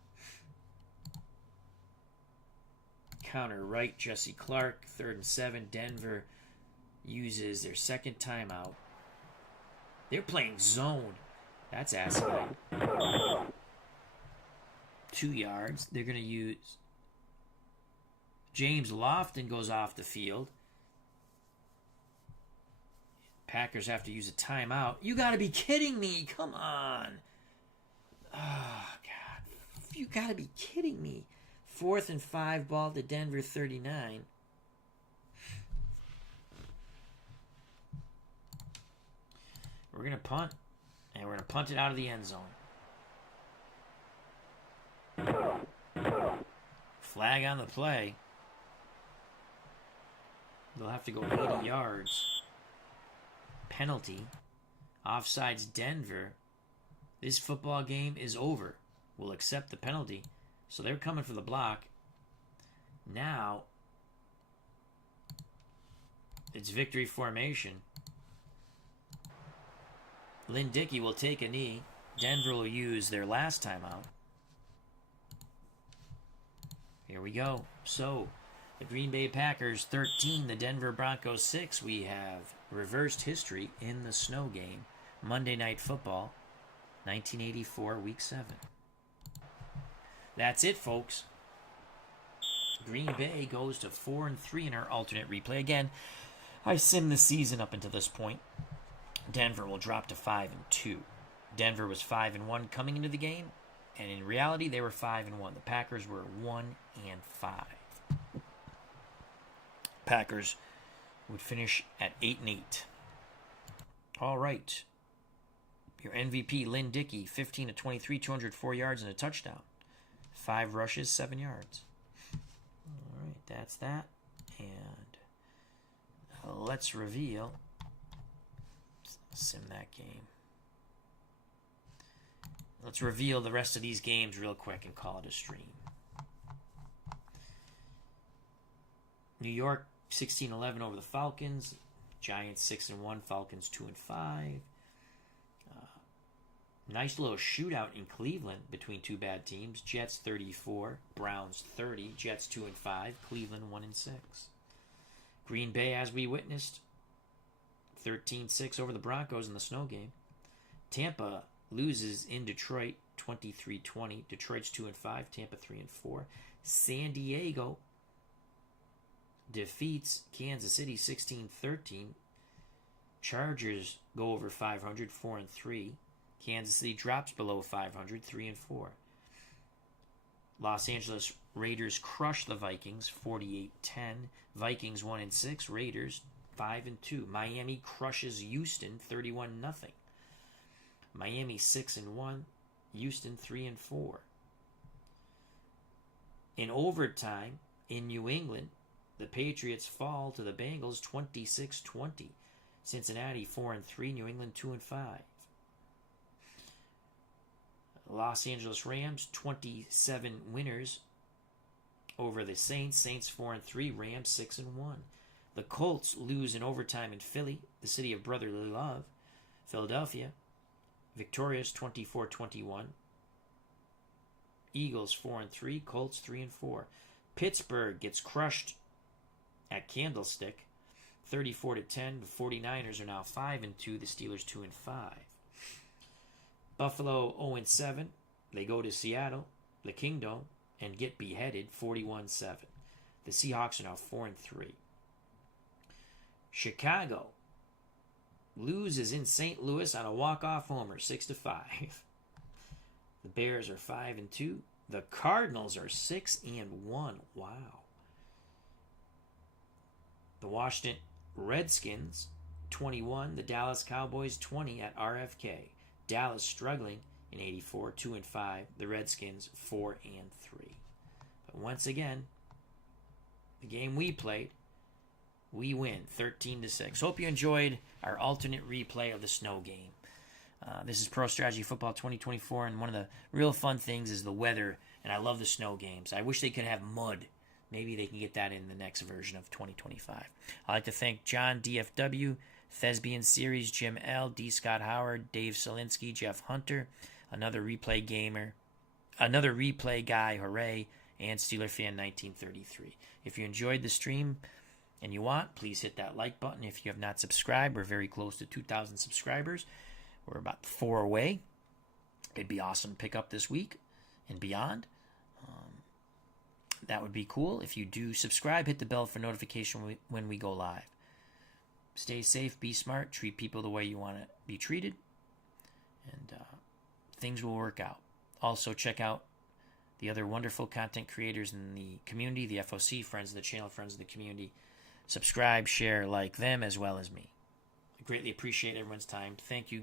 Counter right, Jesse Clark. 3rd and 7. Denver uses their 2nd timeout. They're playing zone. That's asinine. 2 yards. They're going to use... James Lofton goes off the field. Packers have to use a timeout. You got to be kidding me. Come on. Oh, God. You got to be kidding me. 4th and 5, ball to Denver 39. We're going to punt. And we're going to punt it out of the end zone. Flag on the play. They'll have to go 80 yards. Penalty. Offsides Denver. This football game is over. We'll accept the penalty. So they're coming for the block. Now, it's victory formation. Lynn Dickey will take a knee. Denver will use their last timeout. Here we go. So, the Green Bay Packers 13, the Denver Broncos 6. We have reversed history in the snow game. Monday Night Football, 1984, Week 7. That's it, folks. Green Bay goes to 4-3 in our alternate replay. Again, I simmed the season up until this point. Denver will drop to 5-2. Denver was 5-1 coming into the game, and in reality, they were 5-1. The Packers were 1-5. Packers would finish at 8-8. All right. Your MVP, Lynn Dickey, 15 of 23, 204 yards and a touchdown. 5 rushes, 7 yards. All right, that's that. And let's reveal. Sim that game. Let's reveal the rest of these games real quick and call it a stream. New York 16-11 over the Falcons. Giants 6-1, Falcons 2-5. Nice little shootout in Cleveland between two bad teams. Jets 34, Browns 30, Jets 2-5, Cleveland 1-6. Green Bay, as we witnessed, 13-6 over the Broncos in the snow game. Tampa loses in Detroit 23-20. Detroit's 2-5, Tampa 3-4. San Diego defeats Kansas City 16-13. Chargers go over 500, 4-3. Kansas City drops below 500, 3-4. Los Angeles Raiders crush the Vikings 48-10. Vikings 1-6. Raiders 5-2. Miami crushes Houston 31-0. Miami 6-1. Houston 3-4. In overtime in New England, the Patriots fall to the Bengals 26-20. Cincinnati 4-3. New England 2-5. Los Angeles Rams 27 winners over the Saints. Saints 4-3. Rams 6-1. The Colts lose in overtime in Philly, the city of brotherly love. Philadelphia victorious 24-21. Eagles 4-3. Colts 3-4. Pittsburgh gets crushed at Candlestick 34-10. The 49ers are now 5-2. The Steelers 2-5. Buffalo 0-7. They go to Seattle, the Kingdom, and get beheaded 41-7. The Seahawks are now 4-3. Chicago loses in St. Louis on a walk-off homer 6-5. The Bears are 5-2. The Cardinals are 6-1. Wow. The Washington Redskins 21. The Dallas Cowboys 20 at RFK. Dallas struggling in 84, 2-5. The Redskins 4-3. But once again, the game we played, we win 13-6. Hope you enjoyed our alternate replay of the snow game. This is Pro Strategy Football 2024, and one of the real fun things is the weather, and I love the snow games. I wish they could have mud. Maybe they can get that in the next version of 2025. I'd like to thank John DFW, Thespian Series, Jim L., D. Scott Howard, Dave Solinsky, Jeff Hunter, another replay guy, hooray, and Steeler Fan 1933. If you enjoyed the stream and you want, please hit that like button. If you have not subscribed, we're very close to 2,000 subscribers. We're about 4 away. It'd be awesome to pick up this week and beyond. That would be cool. If you do subscribe, hit the bell for notification when we go live. Stay safe, be smart, treat people the way you want to be treated, and things will work out. Also, check out the other wonderful content creators in the community, the FOC, friends of the channel, friends of the community. Subscribe, share, like them, as well as me. I greatly appreciate everyone's time. Thank you.